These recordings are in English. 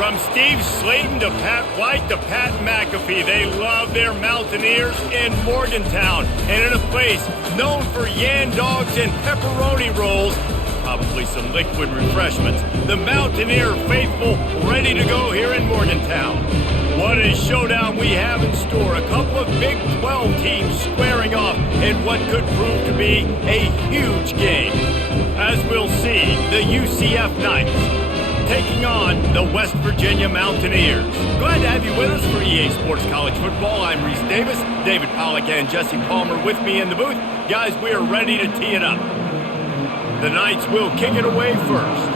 From Steve Slayton to Pat White to Pat McAfee, they love their Mountaineers in Morgantown. And in a place known for yan dogs and pepperoni rolls, probably some liquid refreshments, the Mountaineer faithful ready to go here in Morgantown. What a showdown we have in store. A couple of Big 12 teams squaring off in what could prove to be a huge game. As we'll see, the UCF Knights taking on the West Virginia Mountaineers. Glad to have you with us for EA Sports College Football. I'm Reese Davis, David Pollack and Jesse Palmer with me in the booth. Guys, we are ready to tee it up. The Knights will kick it away first.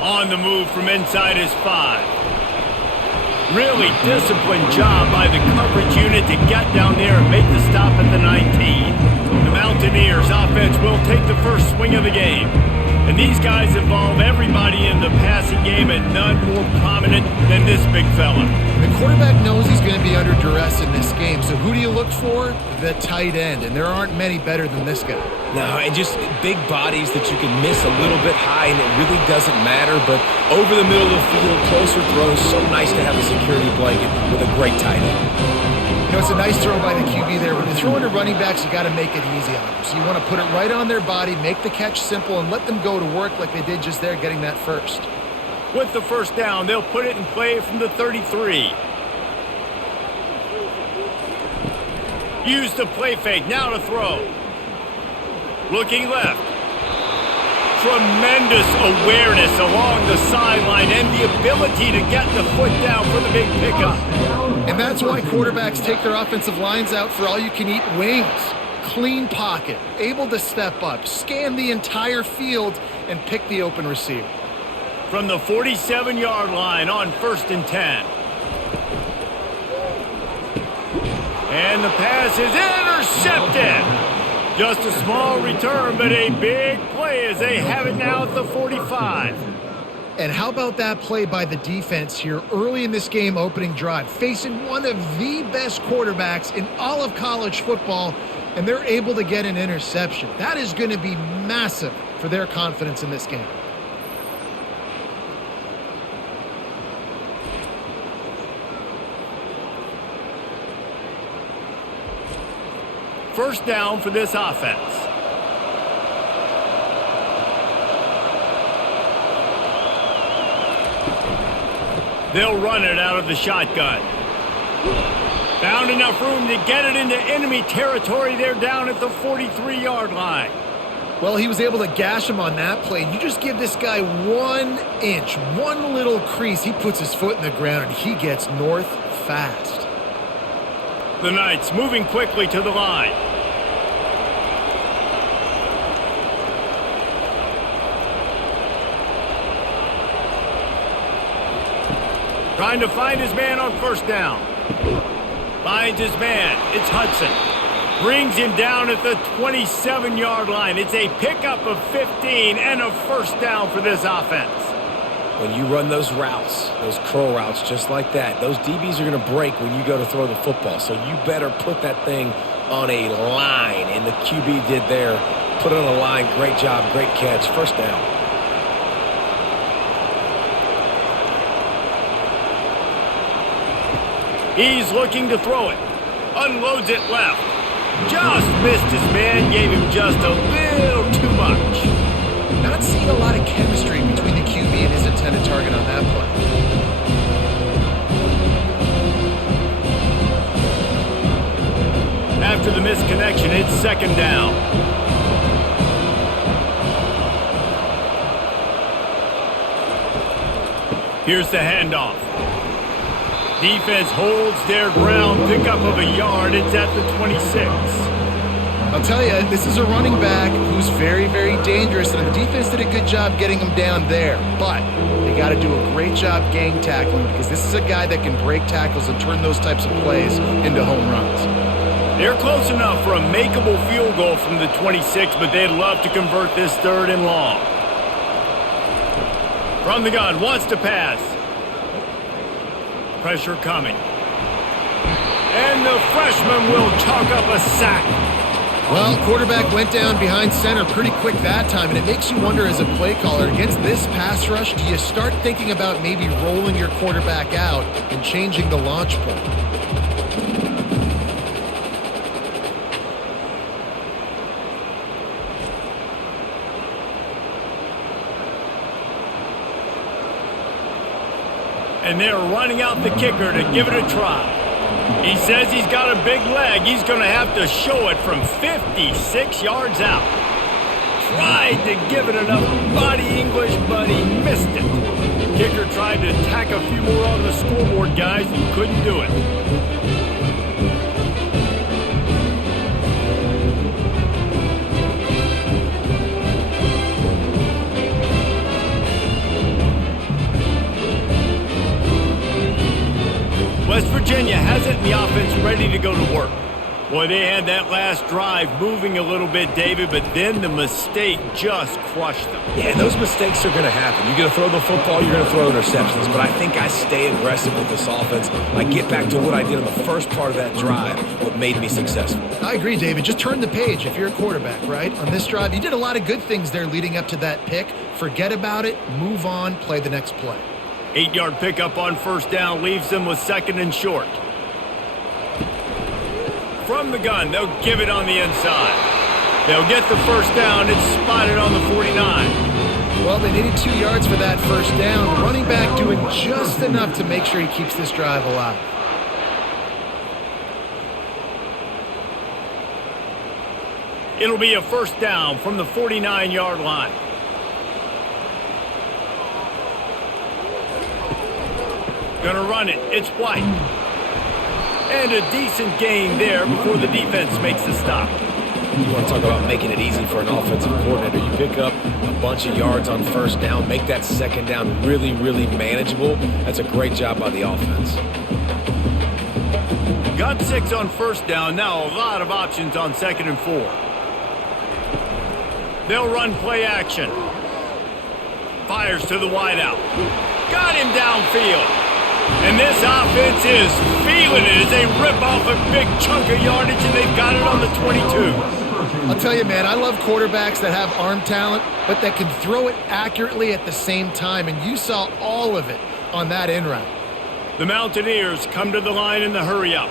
On the move from inside his 5. Really disciplined job by the coverage unit to get down there and make the stop at the 19. The Mountaineers offense will take the first swing of the game. And these guys involve everybody in the passing game, and none more prominent than this big fella. The quarterback knows he's going to be under duress in this game, so who do you look for? The tight end, and there aren't many better than this guy. No, and just big bodies that you can miss a little bit high, and it really doesn't matter, but over the middle of the field, closer throws, so nice to have a security blanket with a great tight end. You know, it's a nice throw by the QB there. When you're throwing to running backs, you got to make it easy on them. So you want to put it right on their body, make the catch simple, and let them go to work like they did just there, getting that first. With the first down, they'll put it in play from the 33. Use the play fake, now to throw. Looking left. Tremendous awareness along the sideline and the ability to get the foot down for the big pickup. And that's why quarterbacks take their offensive lines out for all-you-can-eat wings. Clean pocket, able to step up, scan the entire field, and pick the open receiver. From the 47-yard line on 1st and 10. And the pass is intercepted. Just a small return, but a big play as they have it now at the 45. And how about that play by the defense here early in this game opening drive, facing one of the best quarterbacks in all of college football, and they're able to get an interception. That is going to be massive for their confidence in this game. First down for this offense. They'll run it out of the shotgun. Found enough room to get it into enemy territory. They're down at the 43-yard line. Well, he was able to gash him on that play. You just give this guy 1 inch, one little crease. He puts his foot in the ground, and he gets north fast. The Knights moving quickly to the line. Trying to find his man on first down. Finds his man. It's Hudson. Brings him down at the 27-yard line. It's a pickup of 15 and a first down for this offense. When you run those routes, those curl routes just like that, those DBs are going to break when you go to throw the football. So you better put that thing on a line, and the QB did there. Put it on a line. Great job, great catch. First down. He's looking to throw it. Unloads it left. Just missed his man. Gave him just a little too much. Not seeing a lot of chemistry between the QB and his intended target on that play. After the misconnection, it's second down. Here's the handoff. Defense holds their ground. Pickup of a yard. It's at the 26. I'll tell you, this is a running back who's very, very dangerous, and the defense did a good job getting him down there. But they got to do a great job gang tackling, because this is a guy that can break tackles and turn those types of plays into home runs. They're close enough for a makeable field goal from the 26, but they'd love to convert this 3rd and long. From the gun, wants to pass. Pressure coming. And the freshman will chalk up a sack. Well, quarterback went down behind center pretty quick that time, and it makes you wonder as a play caller, against this pass rush, do you start thinking about maybe rolling your quarterback out and changing the launch point? And they're running out the kicker to give it a try. He says he's got a big leg. He's going to have to show it from 56 yards out. Tried to give it enough body English, but he missed it. Kicker tried to tack a few more on the scoreboard, guys, and couldn't do it. West Virginia has it in the offense ready to go to work. Boy, they had that last drive moving a little bit, David, but then the mistake just crushed them. Yeah, those mistakes are going to happen. You're going to throw the football, you're going to throw interceptions, but I think I stay aggressive with this offense. I get back to what I did in the first part of that drive, what made me successful. I agree, David. Just turn the page if you're a quarterback, right? On this drive, you did a lot of good things there leading up to that pick. Forget about it, move on, play the next play. 8-yard pickup on first down leaves them with second and short. From the gun, they'll give it on the inside. They'll get the first down. It's spotted on the 49. Well, they needed 2 yards for that first down. The running back doing just enough to make sure he keeps this drive alive. It'll be a first down from the 49-yard line. Gonna run it. It's White. And a decent gain there before the defense makes the stop. You want to talk about making it easy for an offensive coordinator. You pick up a bunch of yards on first down, make that second down really, really manageable. That's a great job by the offense. Got 6 on first down. Now a lot of options on second and 4. They'll run play action. Fires to the wideout. Got him downfield. And this offense is feeling it as they rip off a big chunk of yardage, and they've got it on the 22. I'll tell you, man, I love quarterbacks that have arm talent, but that can throw it accurately at the same time, and you saw all of it on that end route. The Mountaineers come to the line in the hurry-up.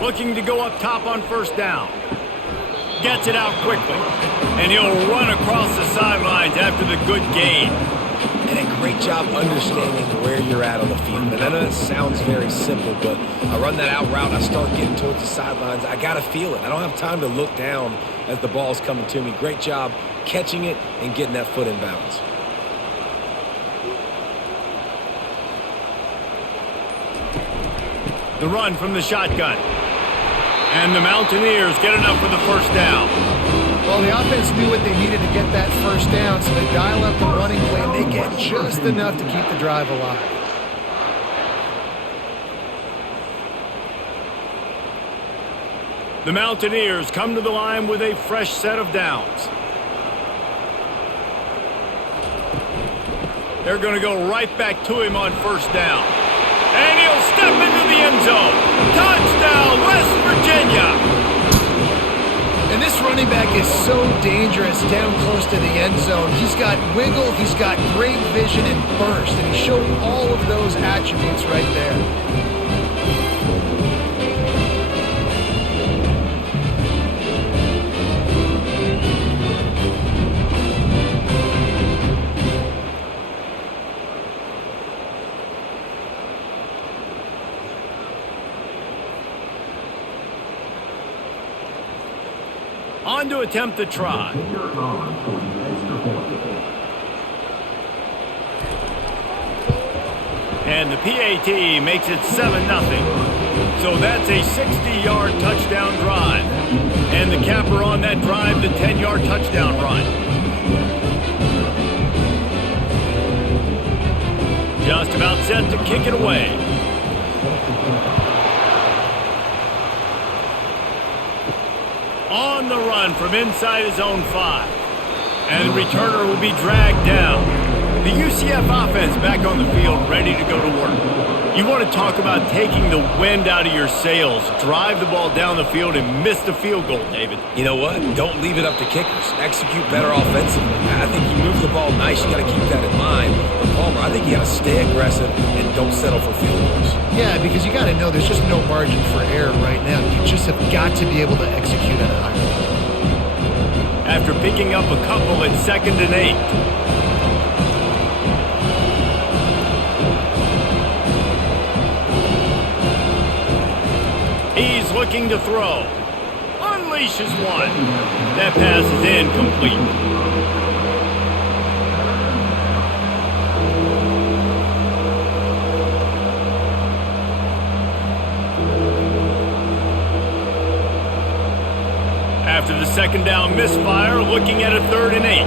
Looking to go up top on first down. Gets it out quickly, and he'll run across the sidelines after the good gain. And a great job understanding where you're at on the field. And I know that sounds very simple, but I run that out route, I start getting towards the sidelines. I got to feel it. I don't have time to look down as the ball's coming to me. Great job catching it and getting that foot in bounds. The run from the shotgun. And the Mountaineers get enough for the first down. Well, the offense knew what they needed to get that first down, so they dial up the running play, and they get just enough to keep the drive alive. The Mountaineers come to the line with a fresh set of downs. They're going to go right back to him on first down. And he'll step into the end zone. Touchdown, West Virginia. And this running back is so dangerous down close to the end zone. He's got wiggle, he's got great vision and burst, and he showed all of those attributes right there. On to attempt the try. And the PAT makes it 7-0. So that's a 60-yard touchdown drive. And the capper on that drive, the 10-yard touchdown run. Just about set to kick it away. On the run from inside his own 5. And the returner will be dragged down. The UCF offense back on the field, ready to go to work. You want to talk about taking the wind out of your sails. Drive the ball down the field and miss the field goal, David. You know what? Don't leave it up to kickers. Execute better offensively. I think you move the ball nice. You got to keep that in mind. But Palmer, I think you got to stay aggressive and don't settle for field goals. Yeah, because you got to know there's just no margin for error right now. You just have got to be able to execute at a higher level. After picking up a couple at 2nd and 8. He's looking to throw. Unleashes one. That pass is incomplete. After the 2nd down misfire, looking at a 3rd and 8.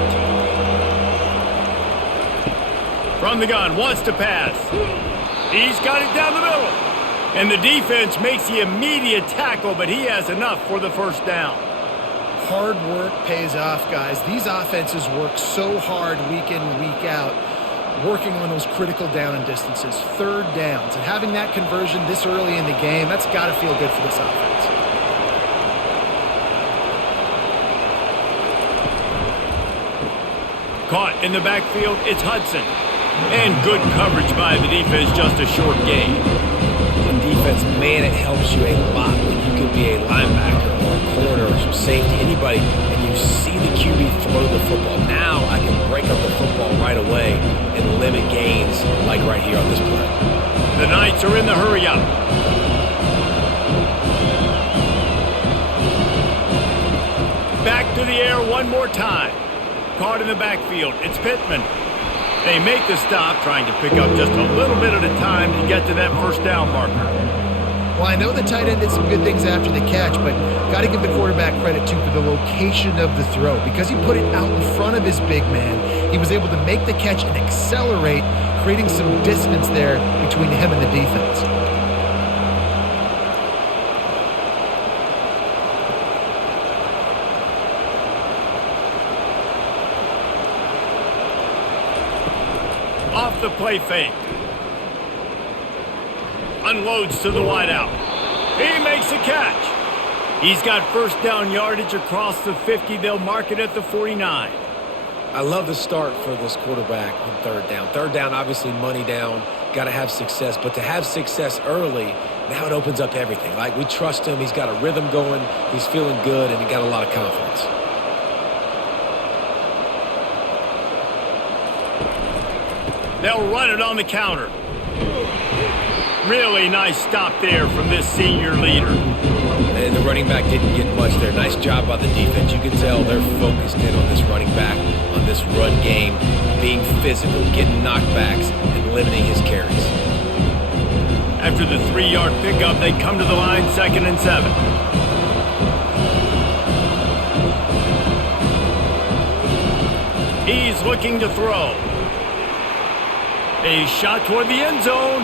From the gun, wants to pass. He's got it down the middle. And the defense makes the immediate tackle, but he has enough for the 1st down. Hard work pays off, guys. These offenses work so hard week in, week out, working on those critical down and distances, 3rd downs. And having that conversion this early in the game, that's got to feel good for this offense. Caught in the backfield, it's Hudson. And good coverage by the defense, just a short gain. On defense, man, it helps you a lot when you can be a linebacker or a corner or some safety, anybody, and you see the QB throw the football. Now I can break up the football right away and limit gains like right here on this play. The Knights are in the hurry-up. Back to the air one more time. Caught in the backfield. It's Pittman. They make the stop, trying to pick up just a little bit at a time to get to that 1st down marker. Well, I know the tight end did some good things after the catch, but got to give the quarterback credit, too, for the location of the throw. Because he put it out in front of his big man, he was able to make the catch and accelerate, creating some distance there between him and the defense. Off the play fake. Unloads to the wideout. He makes a catch. He's got 1st down yardage across the 50. They'll mark it at the 49. I love the start for this quarterback on 3rd down. 3rd down, obviously money down. Got to have success. But to have success early, now it opens up everything. Like, we trust him. He's got a rhythm going. He's feeling good, and he got a lot of confidence. They'll run it on the counter. Really nice stop there from this senior leader. And the running back didn't get much there. Nice job by the defense. You can tell they're focused in on this running back, on this run game, being physical, getting knockbacks, and limiting his carries. After the 3-yard pickup, they come to the line, 2nd and 7. He's looking to throw. A shot toward the end zone.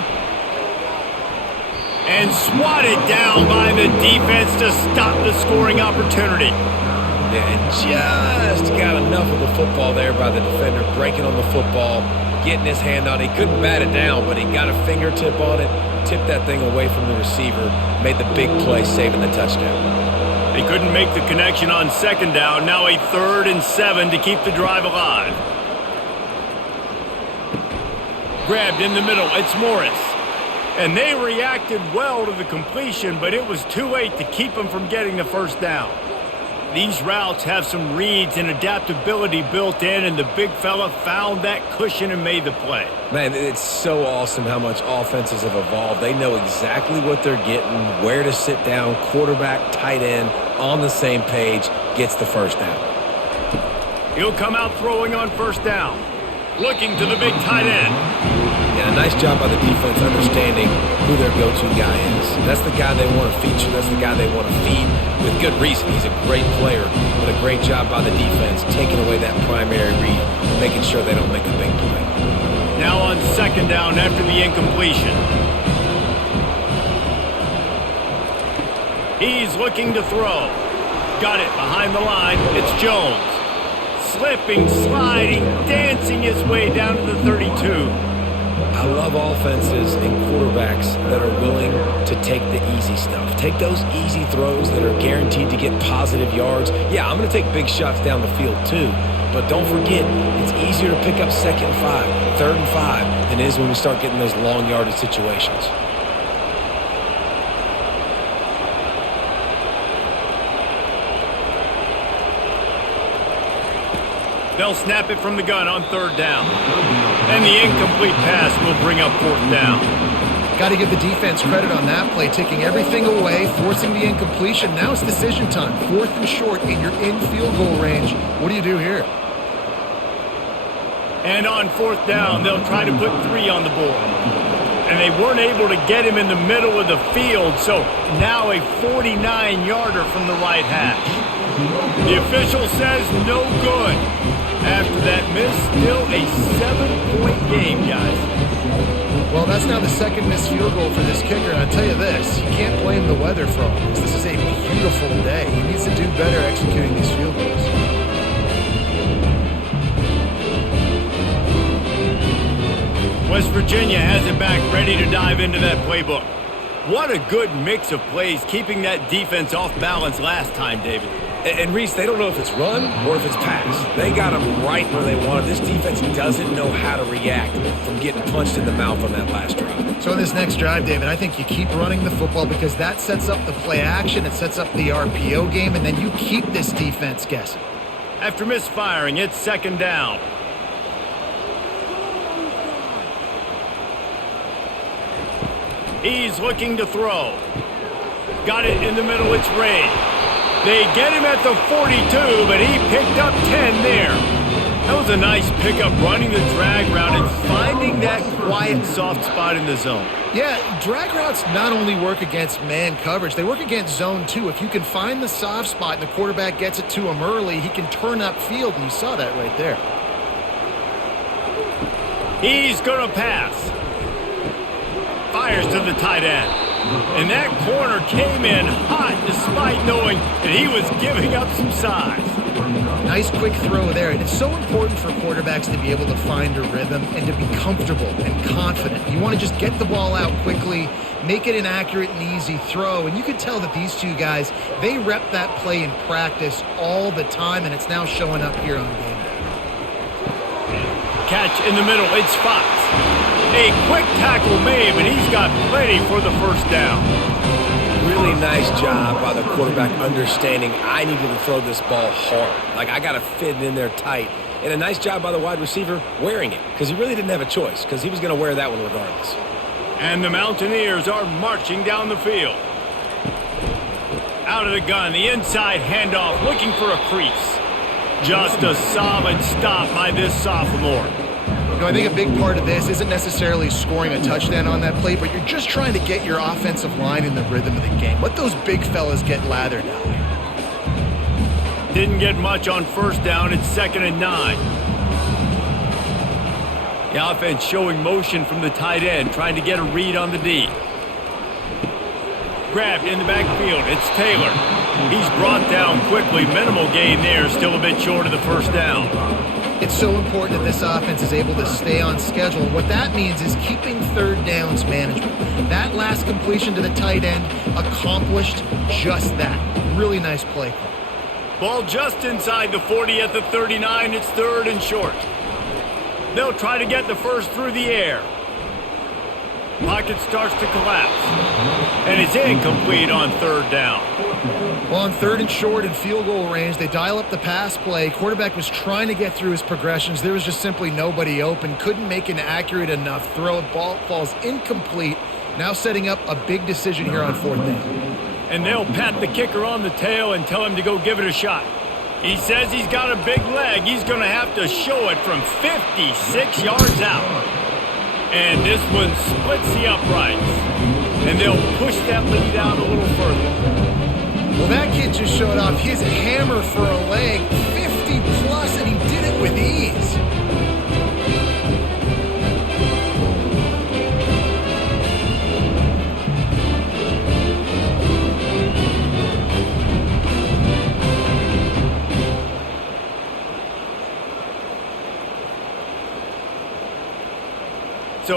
And swatted down by the defense to stop the scoring opportunity. Yeah, and just got enough of the football there by the defender, breaking on the football, getting his hand on it. He couldn't bat it down, but he got a fingertip on it, tipped that thing away from the receiver, made the big play, saving the touchdown. They couldn't make the connection on 2nd down. Now a 3rd and 7 to keep the drive alive. Grabbed in the middle, it's Morris. And they reacted well to the completion, but it was too late to keep them from getting the 1st down. These routes have some reads and adaptability built in, and the big fella found that cushion and made the play. Man, it's so awesome how much offenses have evolved. They know exactly what they're getting, where to sit down, quarterback, tight end, on the same page, gets the 1st down. He'll come out throwing on 1st down. Looking to the big tight end. Yeah, nice job by the defense understanding who their go-to guy is. That's the guy they want to feature. That's the guy they want to feed with good reason. He's a great player, but a great job by the defense taking away that primary read, making sure they don't make a big play. Now on 2nd down after the incompletion. He's looking to throw. Got it behind the line. It's Jones. slipping, sliding, dancing his way down to the 32. I love offenses and quarterbacks that are willing to take the easy stuff. Take those easy throws that are guaranteed to get positive yards. Yeah, I'm going to take big shots down the field too. But don't forget, it's easier to pick up 2nd and 5, 3rd and 5 than it is when we start getting those long yardage situations. They'll snap it from the gun on 3rd down. And the incomplete pass will bring up 4th down. Got to give the defense credit on that play, taking everything away, forcing the incompletion. Now it's decision time. 4th and short, and you're in field goal range. What do you do here? And on 4th down, they'll try to put 3 on the board. And they weren't able to get him in the middle of the field, so now a 49-yarder from the right hash. The official says no good. After that miss, still a 7-point game, guys. Well, that's now the 2nd missed field goal for this kicker, and I'll tell you this, you can't blame the weather for all this. This is a beautiful day. He needs to do better executing these field goals. West Virginia has it back, ready to dive into that playbook. What a good mix of plays, keeping that defense off balance last time, David. And Reese, they don't know if it's run or if it's pass. They got them right where they want it. This defense doesn't know how to react from getting punched in the mouth on that last drive. So in this next drive, David, I think you keep running the football because that sets up the play action, it sets up the RPO game, and then you keep this defense guessing. After misfiring, it's 2nd down. He's looking to throw. Got it in the middle, it's Ray. They get him at the 42, but he picked up 10 there. That was a nice pickup, running the drag route and finding that quiet, soft spot in the zone. Yeah, drag routes not only work against man coverage, they work against zone too. If you can find the soft spot and the quarterback gets it to him early, he can turn upfield, and you saw that right there. He's going to pass. Fires to the tight end. And that corner came in hot despite knowing that he was giving up some size. Nice quick throw there. And it's so important for quarterbacks to be able to find a rhythm and to be comfortable and confident. You want to just get the ball out quickly, make it an accurate and easy throw. And you could tell that these two guys, they rep that play in practice all the time, and it's now showing up here on game day. Catch in the middle, it's Fox. A quick tackle made, but he's got plenty for the 1st down. Really nice job by the quarterback understanding I needed to throw this ball hard. Like, I got to fit it in there tight. And a nice job by the wide receiver wearing it, because he really didn't have a choice, because he was going to wear that one regardless. And the Mountaineers are marching down the field. Out of the gun, the inside handoff, looking for a crease. Just a solid stop by this sophomore. You know, I think a big part of this isn't necessarily scoring a touchdown on that play, but you're just trying to get your offensive line in the rhythm of the game. Let those big fellas get lathered out here. Didn't get much on 1st down. It's 2nd and 9. The offense showing motion from the tight end, trying to get a read on the D. Grabbed in the backfield. It's Taylor. He's brought down quickly. Minimal gain there. Still a bit short of the 1st down. It's so important that this offense is able to stay on schedule. What that means is keeping 3rd downs manageable. That last completion to the tight end accomplished just that. Really nice play call. Ball just inside the 40 at the 39. It's 3rd and short. They'll try to get the 1st through the air. Pocket starts to collapse. And it's incomplete on 3rd down. Well, on 3rd and short and field goal range, they dial up the pass play. Quarterback was trying to get through his progressions. There was just simply nobody open. Couldn't make an accurate enough throw. Ball falls incomplete. Now setting up a big decision here on 4th down. And they'll pat the kicker on the tail and tell him to go give it a shot. He says he's got a big leg. He's going to have to show it from 56 yards out. And this one splits the uprights. And they'll push that lead out a little further. Well, that kid just showed off his hammer for a leg, 50 plus, and he did it with ease.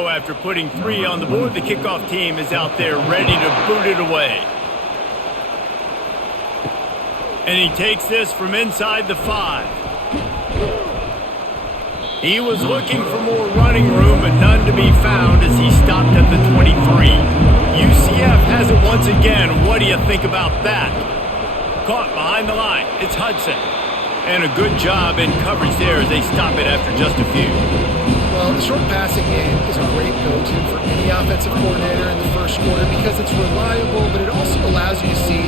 So after putting 3 on the board, the kickoff team is out there ready to boot it away. And he takes this from inside the 5. He was looking for more running room, but none to be found as he stopped at the 23. UCF has it once again. What do you think about that? Caught behind the line. It's Hudson. And a good job in coverage there as they stop it after just a few. Well, the short passing game is a great go-to for any offensive coordinator in the first quarter because it's reliable, but it also allows you to see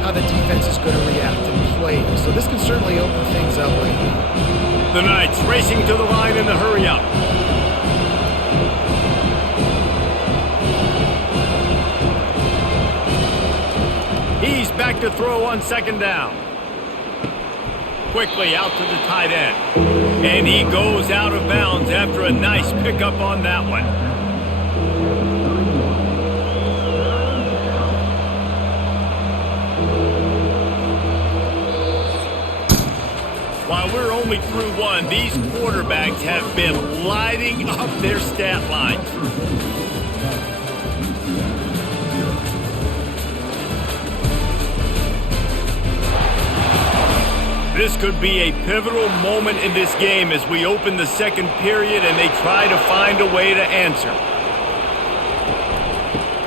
how the defense is going to react and play. So this can certainly open things up right here. The Knights racing to the line in the hurry-up. He's back to throw on second down. Quickly out to the tight end. And he goes out of bounds after a nice pickup on that one. While we're only through one, these quarterbacks have been lighting up their stat lines. This could be a pivotal moment in this game as we open the second period and they try to find a way to answer.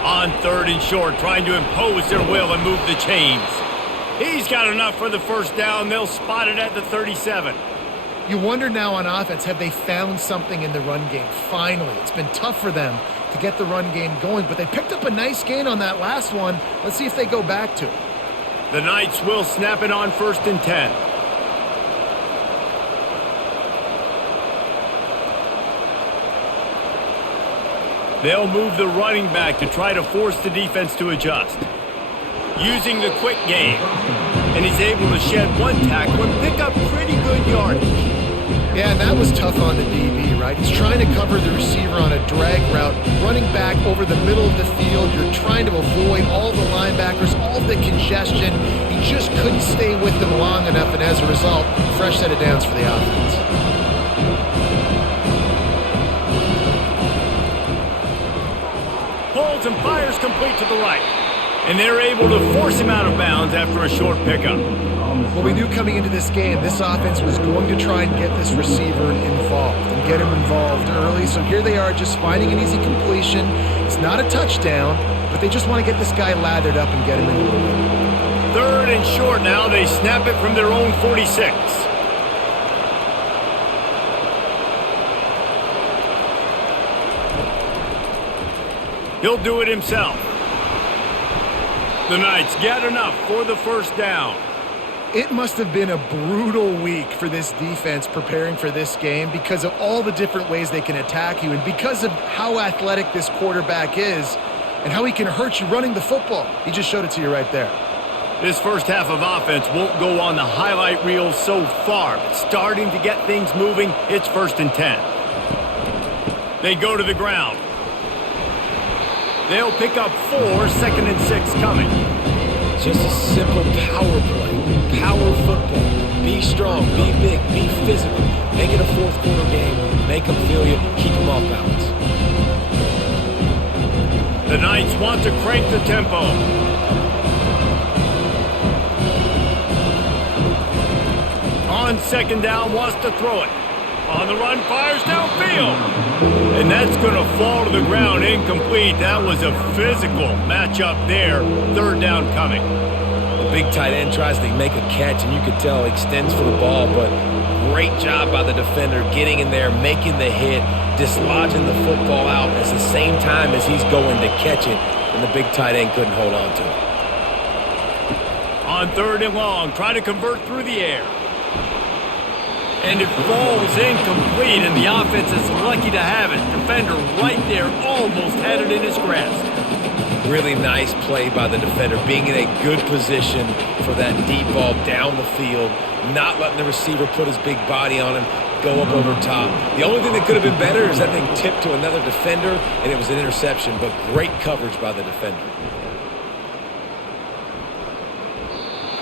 On 3rd and short, trying to impose their will and move the chains. He's got enough for the first down. They'll spot it at the 37. You wonder now on offense, have they found something in the run game? Finally, it's been tough for them to get the run game going, but they picked up a nice gain on that last one. Let's see if they go back to it. The Knights will snap it on 1st and 10. They'll move the running back to try to force the defense to adjust. Using the quick game. And he's able to shed one tackle and pick up pretty good yardage. Yeah, and that was tough on the DB, right? He's trying to cover the receiver on a drag route, running back over the middle of the field. You're trying to avoid all the linebackers, all the congestion. He just couldn't stay with them long enough, and as a result, fresh set of downs for the offense. Pulls and fires complete to the right. And they're able to force him out of bounds after a short pickup. Well, we knew coming into this game, this offense was going to try and get this receiver involved and get him involved early. So here they are just finding an easy completion. It's not a touchdown, but they just want to get this guy lathered up and get him into the lead. 3rd and short now. They snap it from their own 46. He'll do it himself. The Knights get enough for the first down. It must have been a brutal week for this defense preparing for this game because of all the different ways they can attack you and because of how athletic this quarterback is and how he can hurt you running the football. He just showed it to you right there. This first half of offense won't go on the highlight reel so far, but starting to get things moving, it's 1st and 10. They go to the ground. They'll pick up 4, 2nd and 6 coming. Just a simple power play, power football. Be strong, be big, be physical. Make it a 4th quarter game. Make them feel you, keep them off balance. The Knights want to crank the tempo. On 2nd down, wants to throw it. On the run, fires downfield. And that's going to fall to the ground incomplete. That was a physical matchup there. 3rd down coming. The big tight end tries to make a catch, and you can tell extends for the ball, but great job by the defender getting in there, making the hit, dislodging the football out at the same time as he's going to catch it, and the big tight end couldn't hold on to it. On 3rd and long, trying to convert through the air. And it falls incomplete, and the offense is lucky to have it. Defender right there almost had it in his grasp. Really nice play by the defender, being in a good position for that deep ball down the field, not letting the receiver put his big body on him, go up over top. The only thing that could have been better is that thing tipped to another defender, and it was an interception, but great coverage by the defender.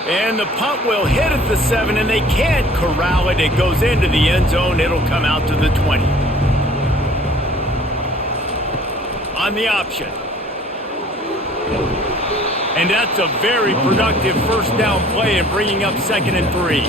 And the punt will hit at the 7, and they can't corral it. It goes into the end zone. It'll come out to the 20. on the option. And that's a very productive first down play in bringing up 2nd and 3.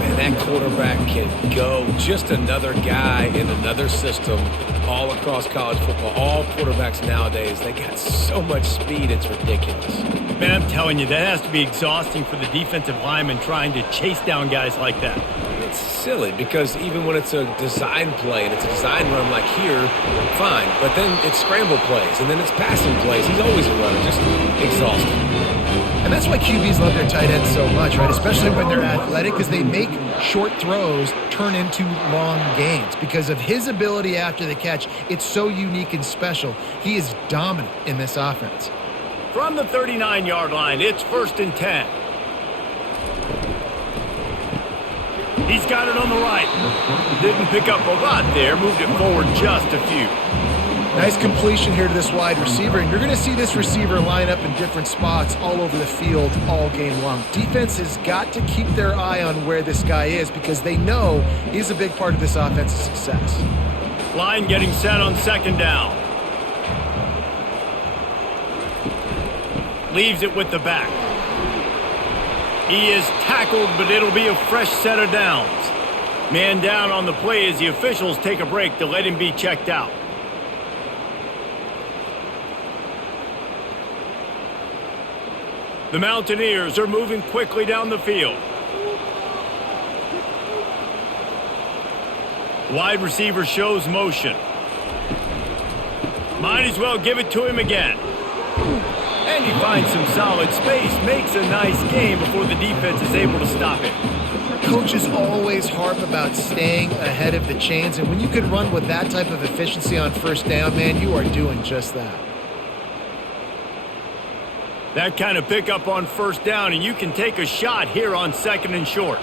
Man, that quarterback can go. Just another guy in another system all across college football. All quarterbacks nowadays, they got so much speed, it's ridiculous. Man, I'm telling you, that has to be exhausting for the defensive lineman trying to chase down guys like that. It's silly because even when it's a design play and it's a design run like here, fine. But then it's scramble plays and then it's passing plays. He's always a runner, just exhausting. And that's why QBs love their tight ends so much, right? Especially when they're athletic, because they make short throws turn into long gains. Because of his ability after the catch, it's so unique and special. He is dominant in this offense. From the 39-yard line, it's 1st and 10. He's got it on the right. Didn't pick up a lot there, moved it forward just a few. Nice completion here to this wide receiver, and you're going to see this receiver line up in different spots all over the field all game long. Defense has got to keep their eye on where this guy is because they know he's a big part of this offense's success. Line getting set on 2nd down. Leaves it with the back. He is tackled, but it'll be a fresh set of downs. Man down on the play as the officials take a break to let him be checked out. The Mountaineers are moving quickly down the field. Wide receiver shows motion. Might as well give it to him again. And he finds some solid space, makes a nice game before the defense is able to stop it. Coaches always harp about staying ahead of the chains, and when you can run with that type of efficiency on 1st down, man, you are doing just that. That kind of pickup on 1st down, and you can take a shot here on 2nd and short.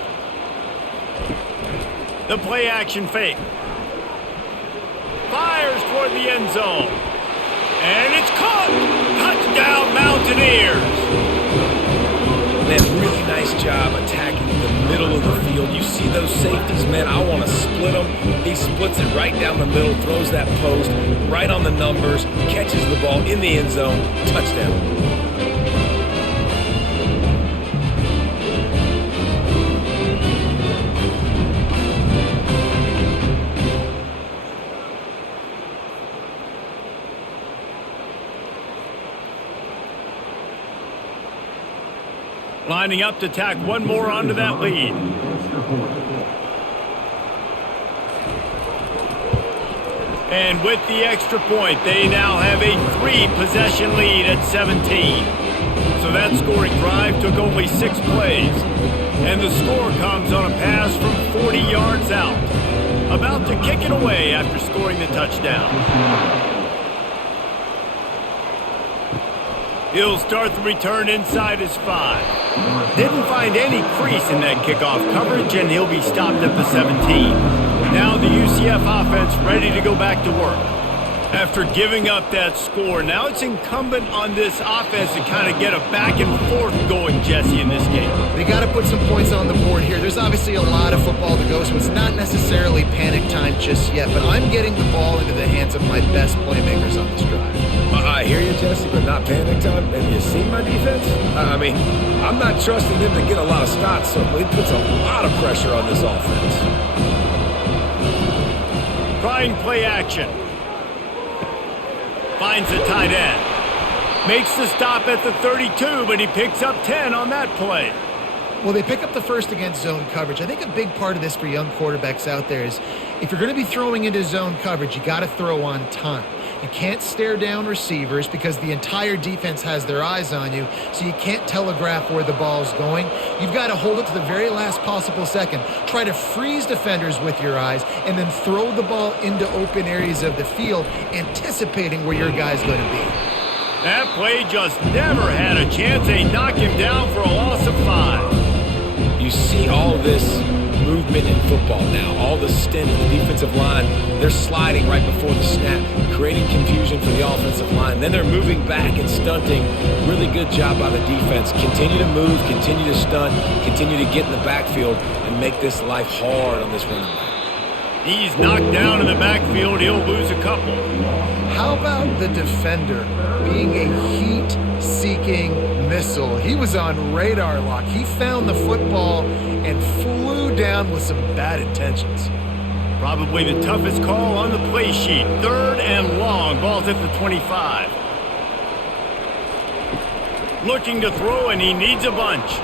The play action fake. Fires toward the end zone. And it's caught. Touchdown, Mountaineers. Man, really nice job attacking the middle of the field. You see those safeties, man, I want to split them. He splits it right down the middle, throws that post right on the numbers, catches the ball in the end zone, touchdown. Lining up to tack one more onto that lead. And with the extra point, they now have a 3-possession lead at 17. So that scoring drive took only 6 plays. And the score comes on a pass from 40 yards out. About to kick it away after scoring the touchdown. He'll start the return inside his 5. Didn't find any crease in that kickoff coverage, and he'll be stopped at the 17. Now the UCF offense ready to go back to work. After giving up that score, now it's incumbent on this offense to kind of get a back and forth going, Jesse, in this game. They got to put some points on the board here. There's obviously a lot of football to go, so it's not necessarily panic time just yet, but I'm getting the ball into the hands of my best playmakers on this drive. I hear you, Jesse, but not panic time. Have you seen my defense? I mean, I'm not trusting them to get a lot of stops, so it puts a lot of pressure on this offense. Trying play action. Finds the tight end. Makes the stop at the 32, but he picks up 10 on that play. Well, they pick up the first against zone coverage. I think a big part of this for young quarterbacks out there is if you're going to be throwing into zone coverage, you got to throw on time. You can't stare down receivers because the entire defense has their eyes on you, so you can't telegraph where the ball's going. You've got to hold it to the very last possible second. Try to freeze defenders with your eyes and then throw the ball into open areas of the field, anticipating where your guy's going to be. That play just never had a chance. They knock him down for a loss of 5. You see all this movement in football now, all the stint in the defensive line. They're sliding right before the snap, creating confusion for the offensive line. Then they're moving back and stunting. Really good job by the defense. Continue to move, continue to stunt, continue to get in the backfield and make this life hard on this running back. He's knocked down in the backfield. He'll lose a couple. How about the defender being a heat-seeking missile? He was on radar lock. He found the football and flew down with some bad intentions. Probably the toughest call on the play sheet. 3rd and long. Ball's at the 25. Looking to throw, and he needs a bunch.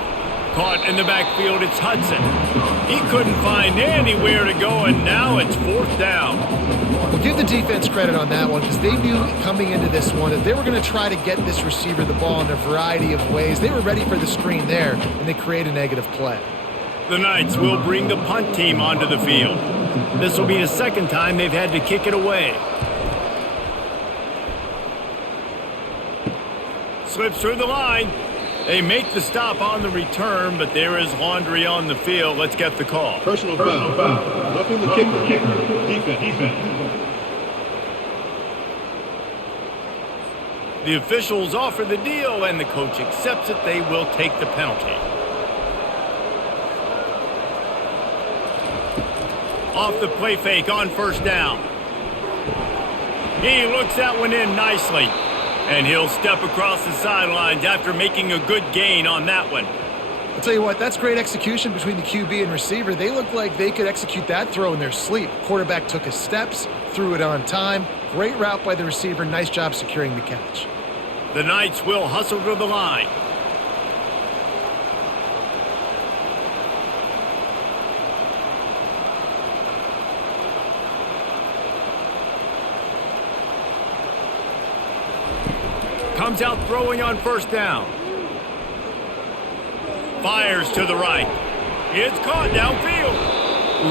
Caught in the backfield, it's Hudson. He couldn't find anywhere to go, and now it's 4th down. Well, give the defense credit on that one because they knew coming into this one that they were going to try to get this receiver the ball in a variety of ways. They were ready for the screen there, and they create a negative play. The Knights will bring the punt team onto the field. This will be the 2nd time they've had to kick it away. Slips through the line. They make the stop on the return, but there is laundry on the field. Let's get the call. Personal foul. Roughing the kicker. Defense. The officials offer the deal, and the coach accepts it. They will take the penalty. Off the play fake on 1st down. He looks that one in nicely. And he'll step across the sidelines after making a good gain on that one. I'll tell you what, that's great execution between the QB and receiver. They looked like they could execute that throw in their sleep. Quarterback took his steps, threw it on time. Great route by the receiver. Nice job securing the catch. The Knights will hustle to the line. Comes out throwing on 1st down. Fires to the right. It's caught downfield.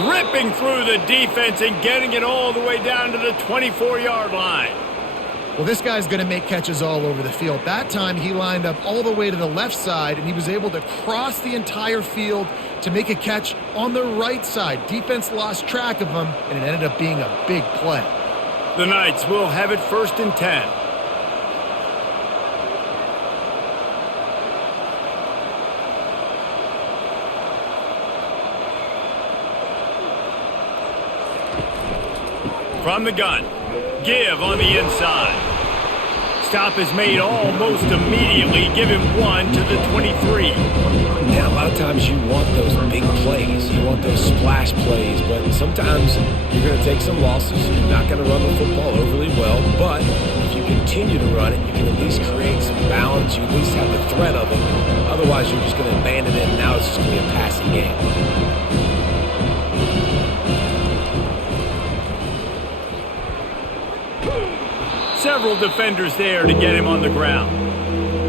Ripping through the defense and getting it all the way down to the 24-yard line. Well, this guy's going to make catches all over the field. That time he lined up all the way to the left side, and he was able to cross the entire field to make a catch on the right side. Defense lost track of him, and it ended up being a big play. The Knights will have it 1st and 10. From the gun, give on the inside. Stop is made almost immediately. Give him 1 to the 23. Yeah, a lot of times you want those big plays. You want those splash plays, but sometimes you're going to take some losses. You're not going to run the football overly well, but if you continue to run it, you can at least create some balance. You at least have the threat of it. Otherwise, you're just going to abandon it, and now it's just going to be a passing game. Several defenders there to get him on the ground.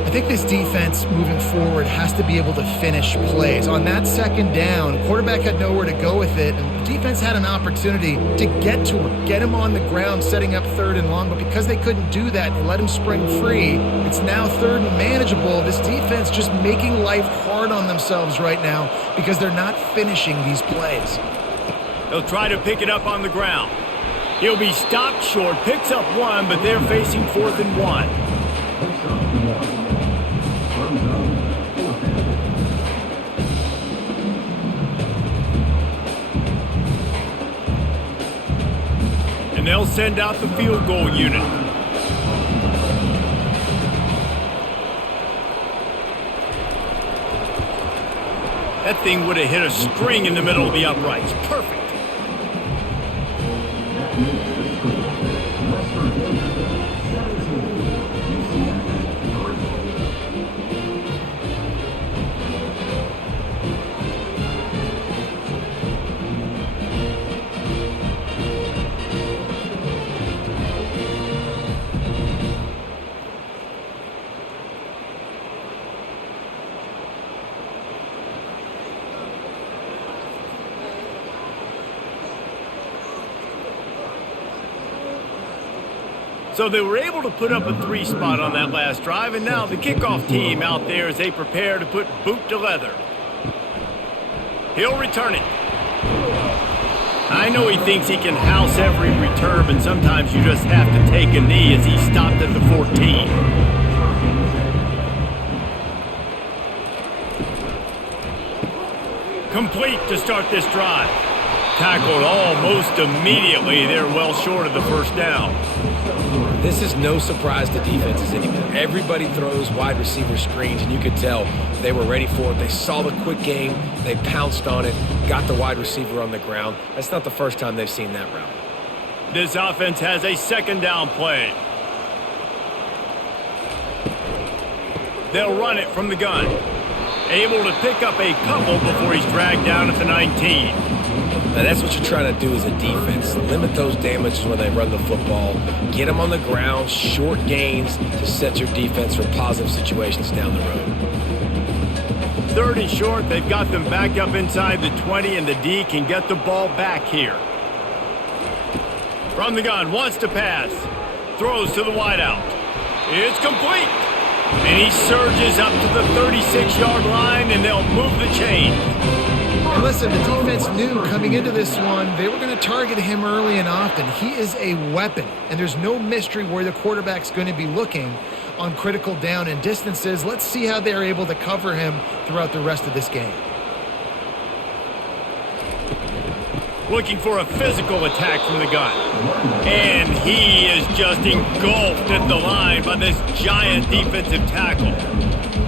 I think this defense moving forward has to be able to finish plays. On that 2nd down, quarterback had nowhere to go with it, and the defense had an opportunity to get to him, get him on the ground, setting up 3rd and long, but because they couldn't do that, they let him spring free. It's now 3rd and manageable. This defense just making life hard on themselves right now because they're not finishing these plays. They'll try to pick it up on the ground. He'll be stopped short, picks up 1, but they're facing 4th and 1. And they'll send out the field goal unit. That thing would have hit a string in the middle of the uprights. Perfect. So they were able to put up a 3 spot on that last drive, and now the kickoff team out there as they prepare to put boot to leather. He'll return it. I know he thinks he can house every return, but sometimes you just have to take a knee as he stopped at the 14. Complete to start this drive. tackled almost immediately. They're well short of the first down. This is no surprise to defenses anymore. Everybody throws wide receiver screens, and you could tell they were ready for it. They saw the quick game. They pounced on it, got the wide receiver on the ground. That's not the first time they've seen that route. This offense has a second down play. They'll run it from the gun. Able to pick up a couple before he's dragged down at the 19. Now that's what you're trying to do as a defense. Limit those damages when they run the football. Get them on the ground, short gains to set your defense for positive situations down the road. 3rd and short, they've got them back up inside the 20, and the D can get the ball back here. From the gun, wants to pass. Throws to the wideout. It's complete. And he surges up to the 36-yard line, and they'll move the chain. And listen, the defense knew coming into this one they were going to target him early and often. He is a weapon, and there's no mystery where the quarterback's going to be looking on critical down and distances. Let's see how they're able to cover him throughout the rest of this game. Looking for a physical attack from the gun. And he is just engulfed at the line by this giant defensive tackle.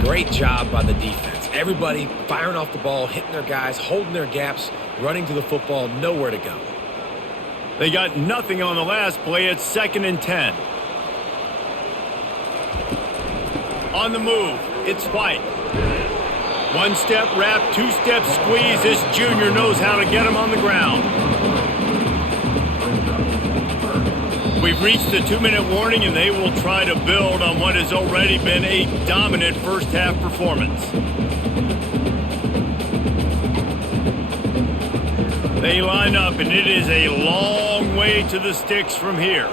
Great job by the defense. Everybody firing off the ball, hitting their guys, holding their gaps, running to the football, nowhere to go. They got nothing on the last play. It's 2nd and 10. On the move, it's White. 1-step wrap, 2-step squeeze. This junior knows how to get him on the ground. We've reached the 2-minute warning, and they will try to build on what has already been a dominant first-half performance. They line up, and it is a long way to the sticks from here.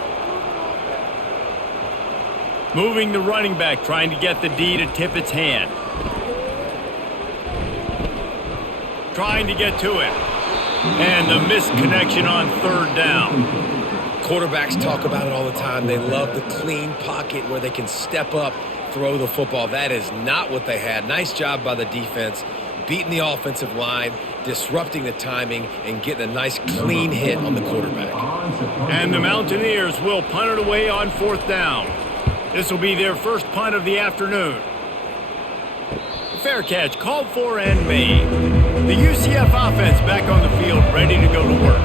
Moving the running back, trying to get the D to tip its hand. Trying to get to it. And the missed connection on 3rd down. Quarterbacks talk about it all the time. They love the clean pocket where they can step up, throw the football. That is not what they had. Nice job by the defense, beating the offensive line, disrupting the timing, and getting a nice clean hit on the quarterback. And the Mountaineers will punt it away on 4th down. This will be their first punt of the afternoon. Fair catch called for and made. The UCF offense back on the field, ready to go to work.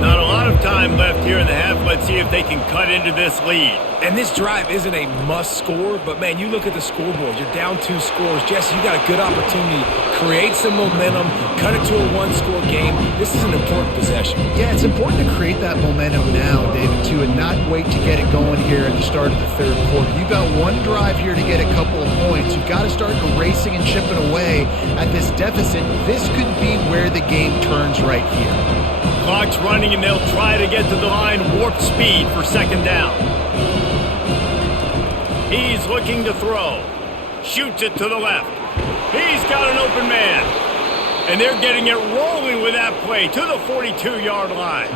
Not a lot of time left here in the half. Let's see if they can cut into this lead. And this drive isn't a must score, but man, you look at the scoreboard. You're down 2 scores. Jesse, you got a good opportunity. Create some momentum. Cut it to a 1-score game. This is an important possession. Yeah, it's important to create that momentum now, David, too, and not wait to get it going here at the start of the 3rd quarter. You've got one drive here to get a couple of points. You've got to start erasing and chipping away at this deficit. This could be where the game turns right here. Clock's running, and they'll try to get to the line warp speed for 2nd down. He's looking to throw. Shoots it to the left. He's got an open man. And they're getting it rolling with that play to the 42-yard line.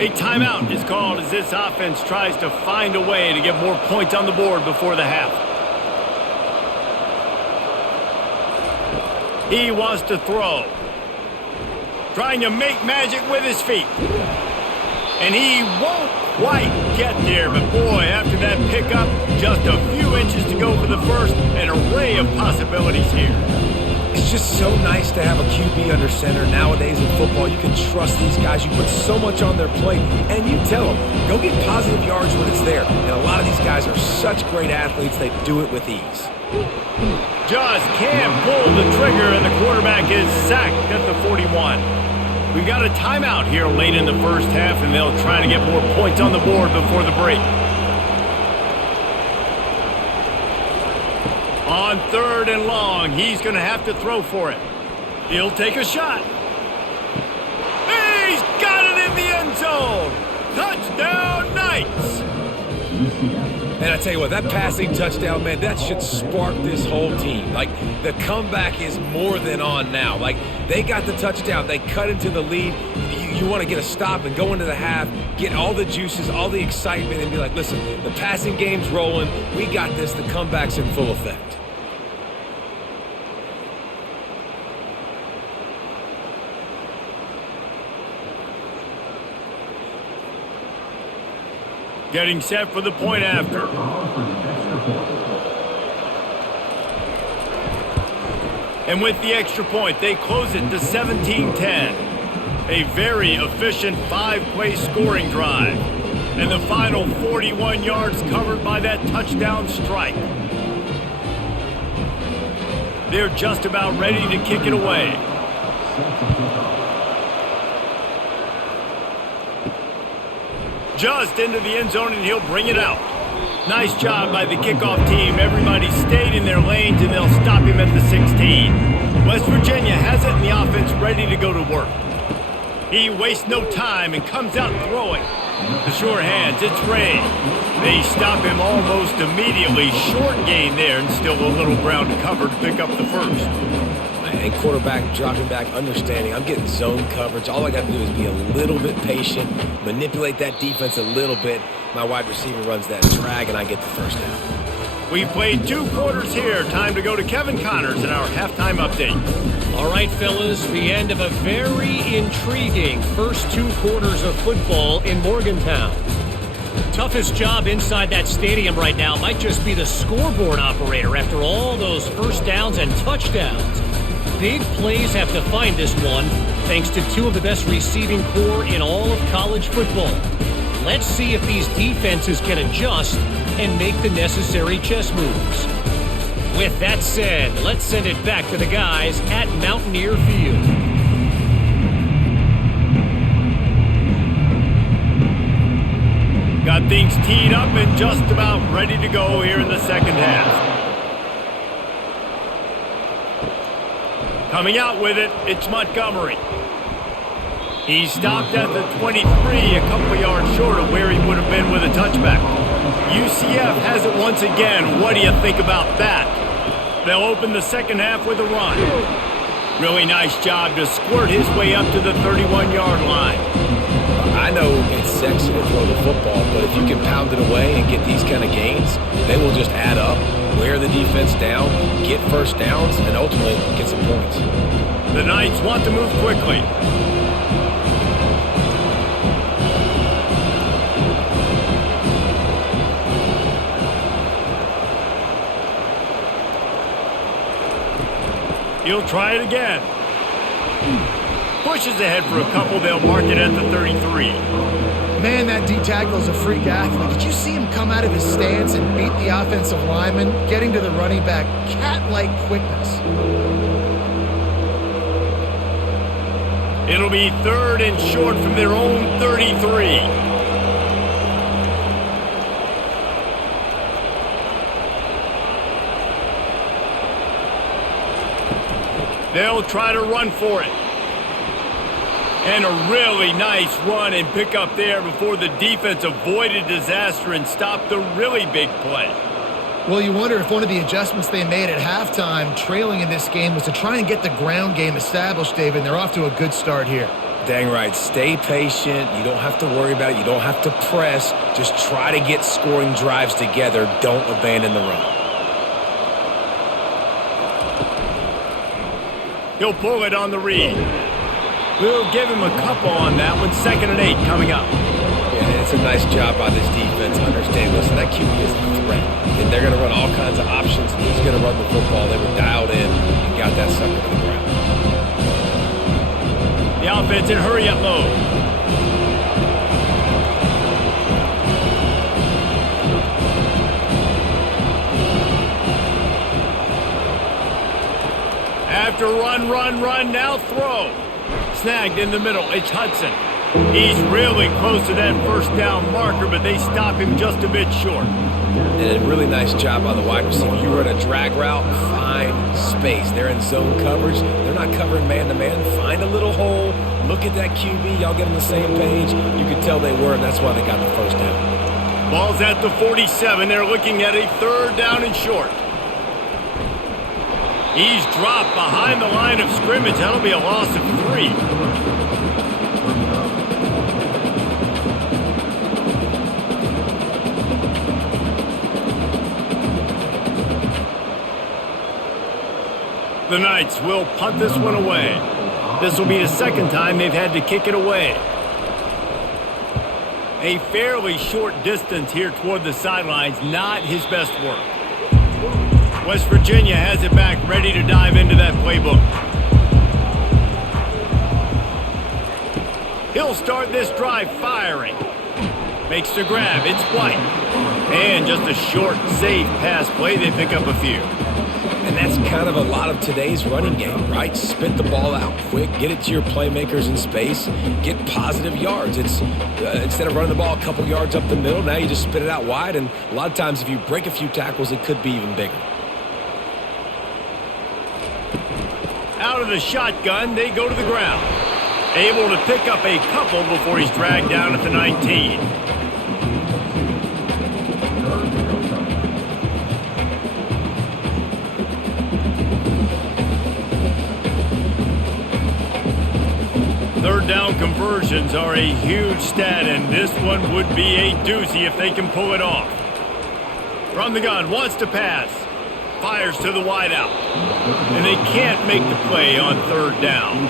A timeout is called as this offense tries to find a way to get more points on the board before the half. He wants to throw. Trying to make magic with his feet. And he won't quite get there, but boy, after that pickup, just a few inches to go for the first, an array of possibilities here. It's just so nice to have a QB under center. Nowadays in football, you can trust these guys. You put so much on their plate, and you tell them, go get positive yards when it's there. And a lot of these guys are such great athletes, they do it with ease. Just can't pull the trigger, and the quarterback is sacked at the 41. We've got a timeout here late in the first half, and they'll try to get more points on the board before the break. On 3rd and long, he's going to have to throw for it. He'll take a shot. He's got it in the end zone. Touchdown, Knights. And I tell you what, that passing touchdown, man, that should spark this whole team. Like, the comeback is more than on now. Like, they got the touchdown. They cut into the lead. You want to get a stop and go into the half, get all the juices, all the excitement, and be like, listen, the passing game's rolling. We got this. The comeback's in full effect. Getting set for the point after. And with the extra point, they close it to 17-10. A very efficient 5-play scoring drive. And the final 41 yards covered by that touchdown strike. They're just about ready to kick it away. Just into the end zone, and he'll bring it out. Nice job by the kickoff team. Everybody stayed in their lanes, and they'll stop him at the 16. West Virginia has it, and the offense ready to go to work. He wastes no time and comes out throwing. The sure hands, it's Ray. They stop him almost immediately. Short gain there, and still a little ground to cover to pick up the first. And quarterback dropping back, understanding I'm getting zone coverage. All I got to do is be a little bit patient, manipulate that defense a little bit. My wide receiver runs that drag, and I get the first down. We've played 2 quarters here. Time to go to Kevin Connors in our halftime update. All right, fellas, the end of a very intriguing first 2 quarters of football in Morgantown. Toughest job inside that stadium right now might just be the scoreboard operator after all those first downs and touchdowns. Big plays have defined this one, thanks to 2 of the best receiving corps in all of college football. Let's see if these defenses can adjust and make the necessary chess moves. With that said, let's send it back to the guys at Mountaineer Field. Got things teed up and just about ready to go here in the second half. Coming out with it, it's Montgomery. He stopped at the 23, a couple of yards short of where he would have been with a touchback. UCF has it once again. What do you think about that? They'll open the second half with a run. Really nice job to squirt his way up to the 31-yard line. I know it's sexy to throw the football, but if you can pound it away and get these kind of gains, they will just add up, wear the defense down, get first downs, and ultimately get some points. The Knights want to move quickly. He'll try it again. Pushes ahead for a couple. They'll mark it at the 33. Man, that D-tackle is a freak athlete. Did you see him come out of his stance and beat the offensive lineman, getting to the running back? Cat-like quickness. It'll be 3rd and short from their own 33. They'll try to run for it. And a really nice run and pick up there before the defense avoided disaster and stopped the really big play. Well, you wonder if one of the adjustments they made at halftime, trailing in this game, was to try and get the ground game established, David. They're off to a good start here. Dang right. Stay patient. You don't have to worry about it. You don't have to press. Just try to get scoring drives together. Don't abandon the run. He'll pull it on the read. We'll give him a couple on that one. 2nd and 8 coming up. Yeah, it's a nice job by this defense. Understand, listen, that QB is a threat. And they're going to run all kinds of options. He's going to run the football. They were dialed in and got that sucker to the ground. The offense in hurry-up mode. After run, now throw. Snagged in the middle, it's Hudson. He's really close to that first down marker, but they stop him just a bit short. And a really nice job by the wide receiver. You run a drag route, find space. They're in zone coverage. They're not covering man-to-man. Find a little hole. Look at that QB. Y'all get on the same page. You could tell they were, and that's why they got the first down. Ball's at the 47. They're looking at a 3rd down and short. He's dropped behind the line of scrimmage. That'll be a loss of 3. The Knights will punt this one away. This will be the 2nd time they've had to kick it away. A fairly short distance here toward the sidelines, not his best work. West Virginia has it back, ready to dive into that playbook. He'll start this drive firing. Makes the grab, it's White. And just a short, safe pass play, they pick up a few. And that's kind of a lot of today's running game, right? Spit the ball out quick, get it to your playmakers in space, get positive yards. It's instead of running the ball a couple yards up the middle, now you just spit it out wide, and a lot of times if you break a few tackles, it could be even bigger. Out of the shotgun, they go to the ground. Able to pick up a couple before he's dragged down at the 19. Third down conversions are a huge stat, and this one would be a doozy if they can pull it off. From the gun, wants to pass. Fires to the wideout. And they can't make the play on third down.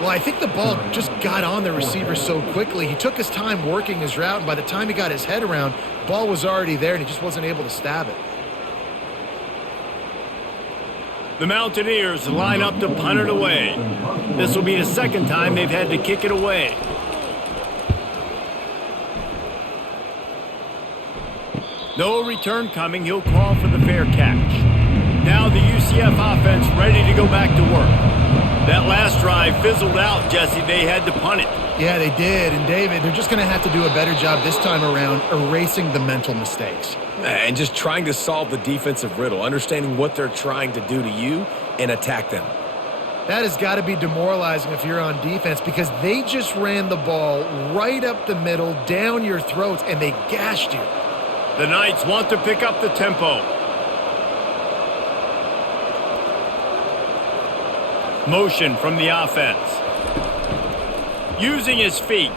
Well, I think the ball just got on the receiver so quickly. He took his time working his route, and by the time he got his head around, ball was already there, and he just wasn't able to stab it. The Mountaineers line up to punt it away. This will be the second time they've had to kick it away. No return coming. He'll call for the fair catch. Now the UCF offense ready to go back to work. That last drive fizzled out, Jesse. They had to punt it. Yeah, they did. And David, they're just going to have to do a better job this time around erasing the mental mistakes. And just trying to solve the defensive riddle, understanding what they're trying to do to you and attack them. That has got to be demoralizing if you're on defense, because they just ran the ball right up the middle, down your throats, and they gashed you. The Knights want to pick up the tempo. Motion from the offense. Using his feet.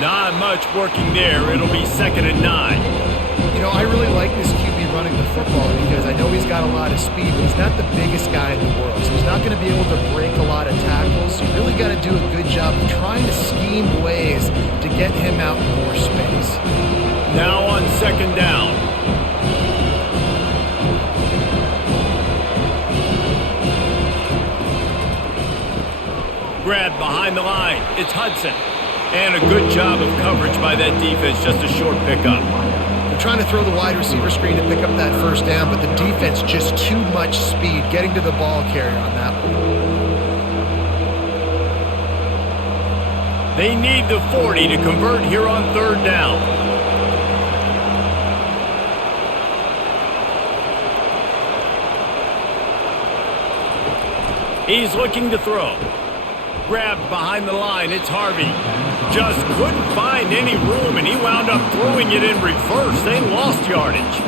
Not much working there. It'll be 2nd and 9. You know, I really like this QB running the football because I know he's got a lot of speed, but he's not the biggest guy in the world. So he's not going to be able to break a lot of tackles. You really got to do a good job of trying to scheme ways to get him out in more space. Now on 2nd down. Grab behind the line. It's Hudson. And a good job of coverage by that defense. Just a short pickup. They're trying to throw the wide receiver screen to pick up that first down, but the defense just too much speed getting to the ball carrier on that one. They need the 40 to convert here on 3rd down. He's looking to throw. Grabbed behind the line. It's Harvey. Just couldn't find any room, and he wound up throwing it in reverse. They lost yardage.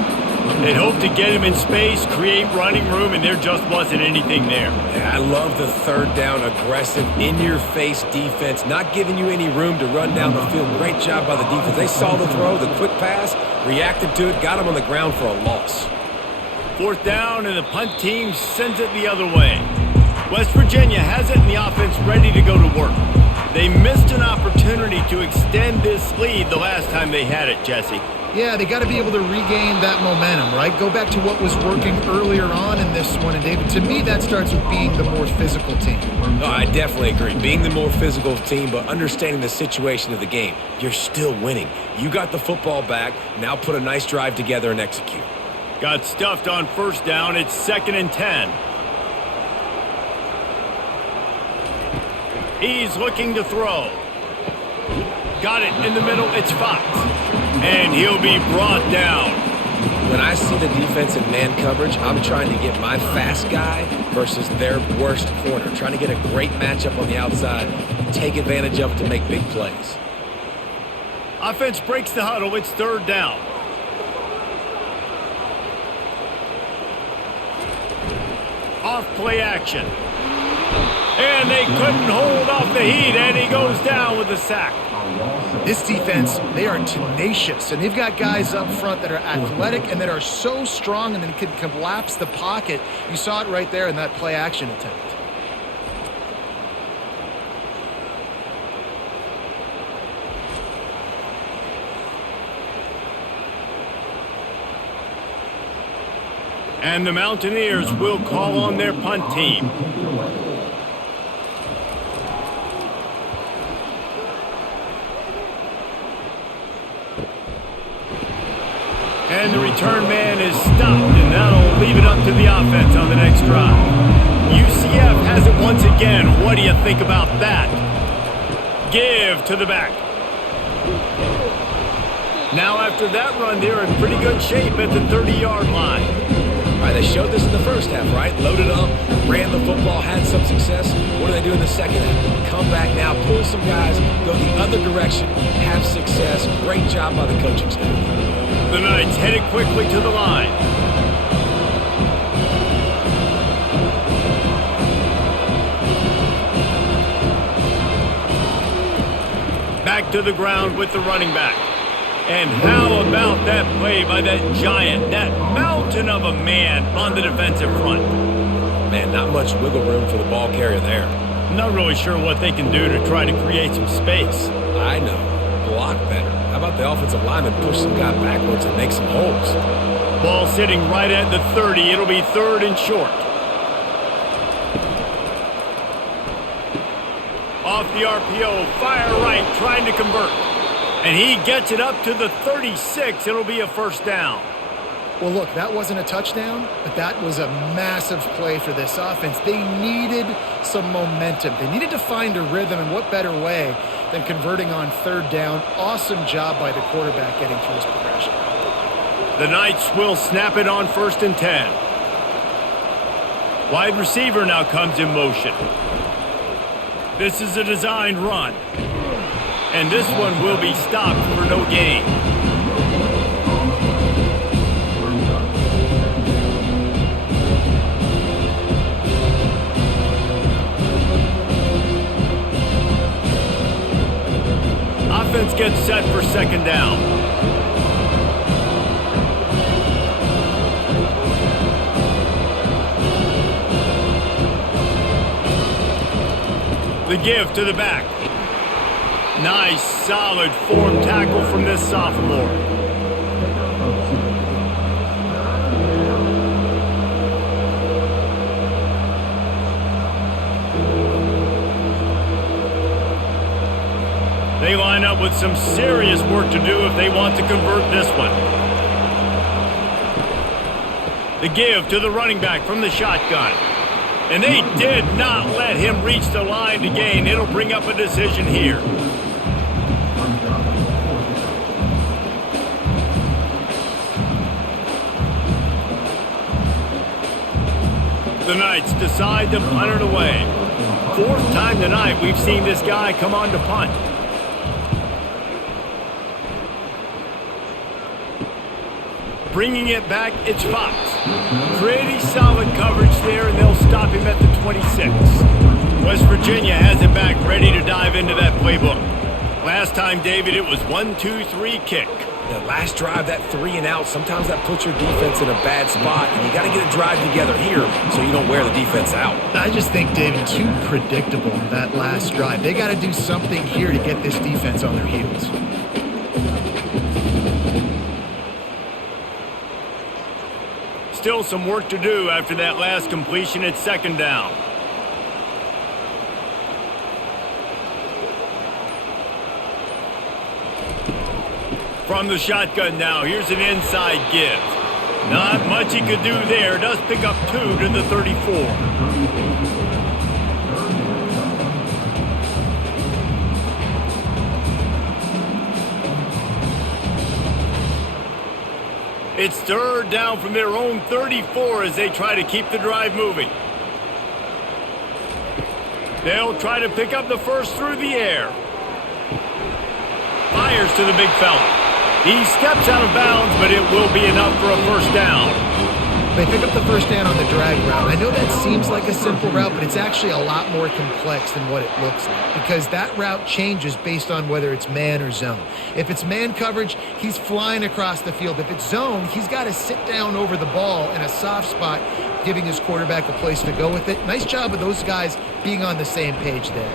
They'd hoped to get him in space, create running room, and there just wasn't anything there. Yeah, I love the 3rd down aggressive, in-your-face defense, not giving you any room to run down the field. Great job by the defense. They saw the throw, the quick pass, reacted to it, got him on the ground for a loss. 4th down, and the punt team sends it the other way. West Virginia has it, and the offense ready to go to work. They missed an opportunity to extend this lead the last time they had it, Jesse. Yeah, they got to be able to regain that momentum, right? Go back to what was working earlier on in this one. And David, to me, that starts with being the more physical team. No, I definitely agree. Being the more physical team, but understanding the situation of the game. You're still winning. You got the football back. Now put a nice drive together and execute. Got stuffed on 1st down. It's 2nd and 10. He's looking to throw. Got it in the middle. It's Fox. And he'll be brought down. When I see the defense in man coverage, I'm trying to get my fast guy versus their worst corner. Trying to get a great matchup on the outside. Take advantage of it to make big plays. Offense breaks the huddle. It's 3rd down. Off play action. And they couldn't hold off the heat, and he goes down with a sack. This defense, they are tenacious, and they've got guys up front that are athletic and that are so strong and then can collapse the pocket. You saw it right there in that play action attempt. And the Mountaineers will call on their punt team. And the return man is stopped, and that'll leave it up to the offense on the next drive. UCF has it once again. What do you think about that? Give to the back. Now after that run, they're in pretty good shape at the 30-yard line. All right, they showed this in the first half, right? Loaded up, ran the football, had some success. What do they do in the second half? Come back now, pull some guys, go the other direction, have success. Great job by the coaching staff. The Knights headed quickly to the line. Back to the ground with the running back. And how about that play by that giant, that mountain of a man on the defensive front? Man, not much wiggle room for the ball carrier there. Not really sure what they can do to try to create some space. I know. Block better. How about the offensive lineman push some guy backwards and make some holes? Ball sitting right at the 30. It'll be 3rd and short. Off the RPO, fire right, trying to convert. And he gets it up to the 36. It'll be a first down. Well, look, that wasn't a touchdown, but that was a massive play for this offense. They needed some momentum. They needed to find a rhythm, and what better way than converting on 3rd down. Awesome job by the quarterback getting through his progression. The Knights will snap it on 1st and 10. Wide receiver now comes in motion. This is a designed run. And this one will be stopped for no gain. Offense gets set for 2nd down. The give to the back. Nice, solid form tackle from this sophomore. They line up with some serious work to do if they want to convert this one. The give to the running back from the shotgun. And they did not let him reach the line to gain. It'll bring up a decision here. The Knights decide to punt it away. 4th time tonight we've seen this guy come on to punt. Bringing it back, it's Fox. Pretty solid coverage there, and they'll stop him at the 26. West Virginia has it back, ready to dive into that playbook. Last time, David, it was 1-2-3 kick. The last drive, that 3 and out, sometimes that puts your defense in a bad spot, and you got to get a drive together here so you don't wear the defense out. I just think, David, too predictable that last drive. They got to do something here to get this defense on their heels. Still some work to do after that last completion at 2nd down. From the shotgun now, here's an inside give. Not much he could do there. Does pick up 2 to the 34. It's 3rd down from their own 34 as they try to keep the drive moving. They'll try to pick up the first through the air. Fires to the big fella. He steps out of bounds, but it will be enough for a first down. They pick up the first down on the drag route. I know that seems like a simple route, but it's actually a lot more complex than what it looks like because that route changes based on whether it's man or zone. If it's man coverage, he's flying across the field. If it's zone, he's got to sit down over the ball in a soft spot, giving his quarterback a place to go with it. Nice job of those guys being on the same page there.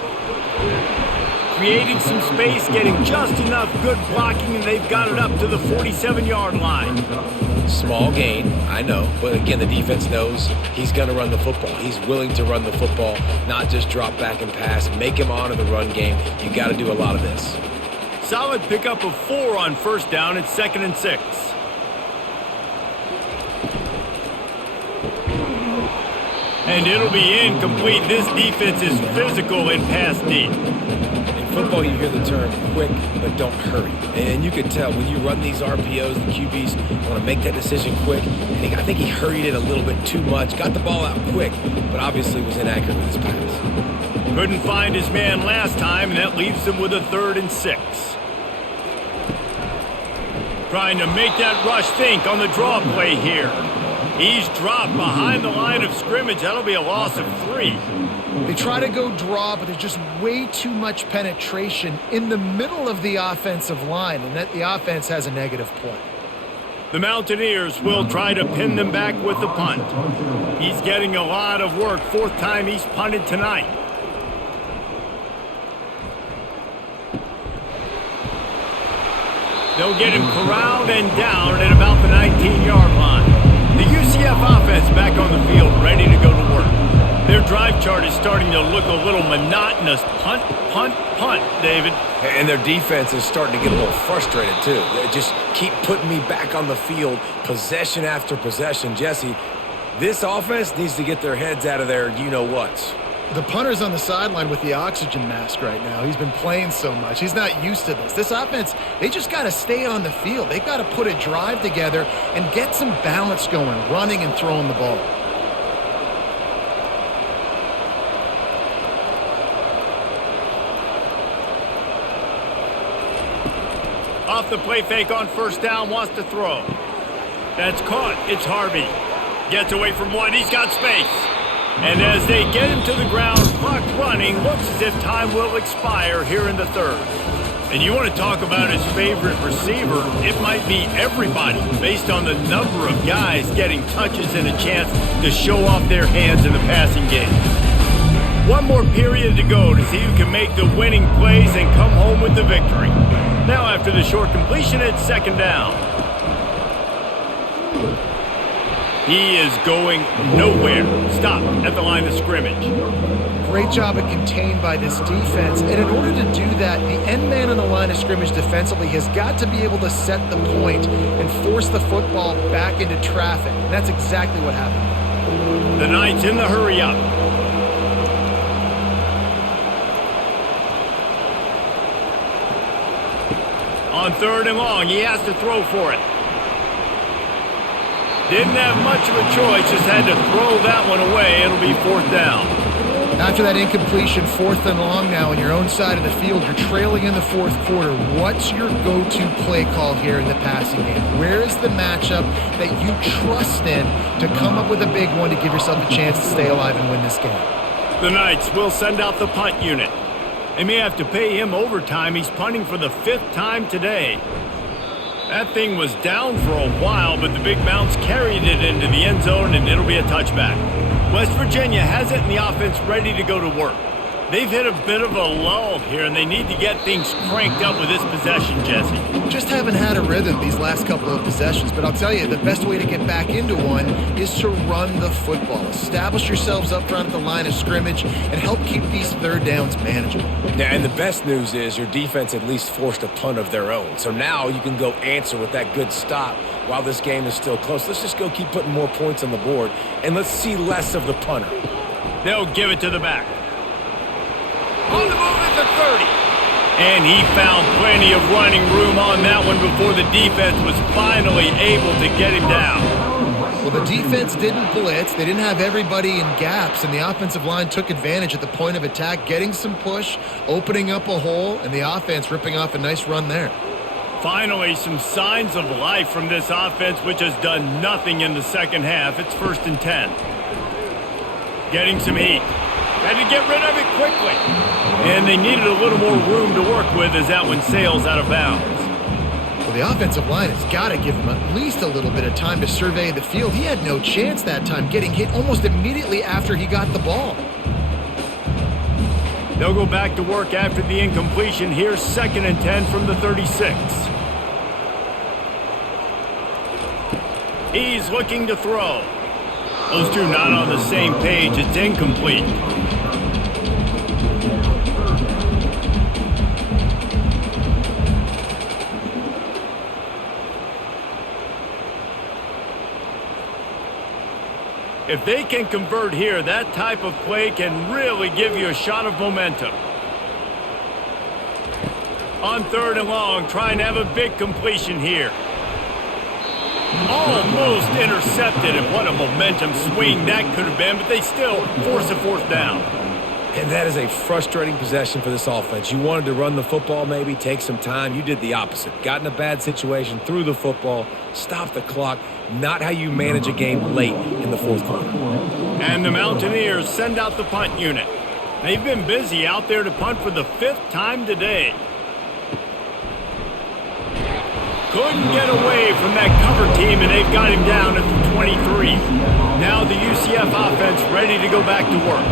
Creating some space, getting just enough good blocking, and they've got it up to the 47-yard line. Small gain, I know. But again, the defense knows he's going to run the football. He's willing to run the football, not just drop back and pass. Make him honor the run game. You got to do a lot of this. Solid pickup of 4 on first down. It's 2nd and 6. And it'll be incomplete. This defense is physical and pass deep. In football, you hear the term quick, but don't hurry. And you can tell when you run these RPOs, the QBs want to make that decision quick. I think he hurried it a little bit too much. Got the ball out quick, but obviously was inaccurate with his pass. Couldn't find his man last time, and that leaves him with a 3rd and 6. Trying to make that rush think on the draw play here. He's dropped behind the line of scrimmage. That'll be a loss of 3. They try to go draw, but there's just way too much penetration in the middle of the offensive line, and that the offense has a negative play. The Mountaineers will try to pin them back with the punt. He's getting a lot of work. 4th time he's punted tonight. They'll get him corralled and down at about the 19-yard line. The UCF offense back on the field, ready to go to work. Their drive chart is starting to look a little monotonous. Punt, punt, punt, David. And their defense is starting to get a little frustrated, too. They just keep putting me back on the field, possession after possession. Jesse, this offense needs to get their heads out of their you-know-whats. The punter's on the sideline with the oxygen mask right now. He's been playing so much. He's not used to this. This offense, they just got to stay on the field. They've got to put a drive together and get some balance going, running and throwing the ball. Off the play fake on first down, wants to throw. That's caught. It's Harvey. Gets away from one. He's got space. And as they get him to the ground, clock running, looks as if time will expire here in the 3rd. And you want to talk about his favorite receiver, it might be everybody based on the number of guys getting touches and a chance to show off their hands in the passing game. One more period to go to see who can make the winning plays and come home with the victory. Now after the short completion, it's 2nd down. He is going nowhere. Stop at the line of scrimmage. Great job of contained by this defense. And in order to do that, the end man on the line of scrimmage defensively has got to be able to set the point and force the football back into traffic. And that's exactly what happened. The Knights in the hurry up. On 3rd and long, he has to throw for it. Didn't have much of a choice, just had to throw that one away. It'll be 4th down. After that incompletion, 4th and long now on your own side of the field, you're trailing in the 4th quarter. What's your go-to play call here in the passing game? Where is the matchup that you trust in to come up with a big one to give yourself a chance to stay alive and win this game? The Knights will send out the punt unit. They may have to pay him overtime. He's punting for the 5th time today. That thing was down for a while, but the Big Mounts carried it into the end zone, and it'll be a touchback. West Virginia has it in the offense ready to go to work. They've hit a bit of a lull here, and they need to get things cranked up with this possession, Jesse. Just haven't had a rhythm these last couple of possessions, but I'll tell you, the best way to get back into one is to run the football. Establish yourselves up front at the line of scrimmage and help keep these 3rd downs manageable. Yeah, and the best news is your defense at least forced a punt of their own. So now you can go answer with that good stop while this game is still close. Let's just go keep putting more points on the board, and let's see less of the punter. They'll give it to the back. On the move at the 30. And he found plenty of running room on that one before the defense was finally able to get him down. Well, the defense didn't blitz. They didn't have everybody in gaps, and the offensive line took advantage at the point of attack, getting some push, opening up a hole, and the offense ripping off a nice run there. Finally, some signs of life from this offense, which has done nothing in the second half. It's 1st and 10. Getting some heat. Had to get rid of it quickly. And they needed a little more room to work with as that one sails out of bounds. Well, the offensive line has got to give him at least a little bit of time to survey the field. He had no chance that time, getting hit almost immediately after he got the ball. They'll go back to work after the incompletion. Here's 2nd and 10 from the 36. He's looking to throw. Those two not on the same page. It's incomplete. If they can convert here, that type of play can really give you a shot of momentum. On 3rd and long, trying to have a big completion here. Almost intercepted, and what a momentum swing that could have been, but they still force a 4th down. And that is a frustrating possession for this offense. You wanted to run the football, maybe take some time. You did the opposite. Got in a bad situation, threw the football, stopped the clock. Not how you manage a game late in the 4th quarter. And the Mountaineers send out the punt unit. They've been busy out there to punt for the 5th time today. Couldn't get away from that cover team, and they've got him down at the 23. Now the UCF offense ready to go back to work.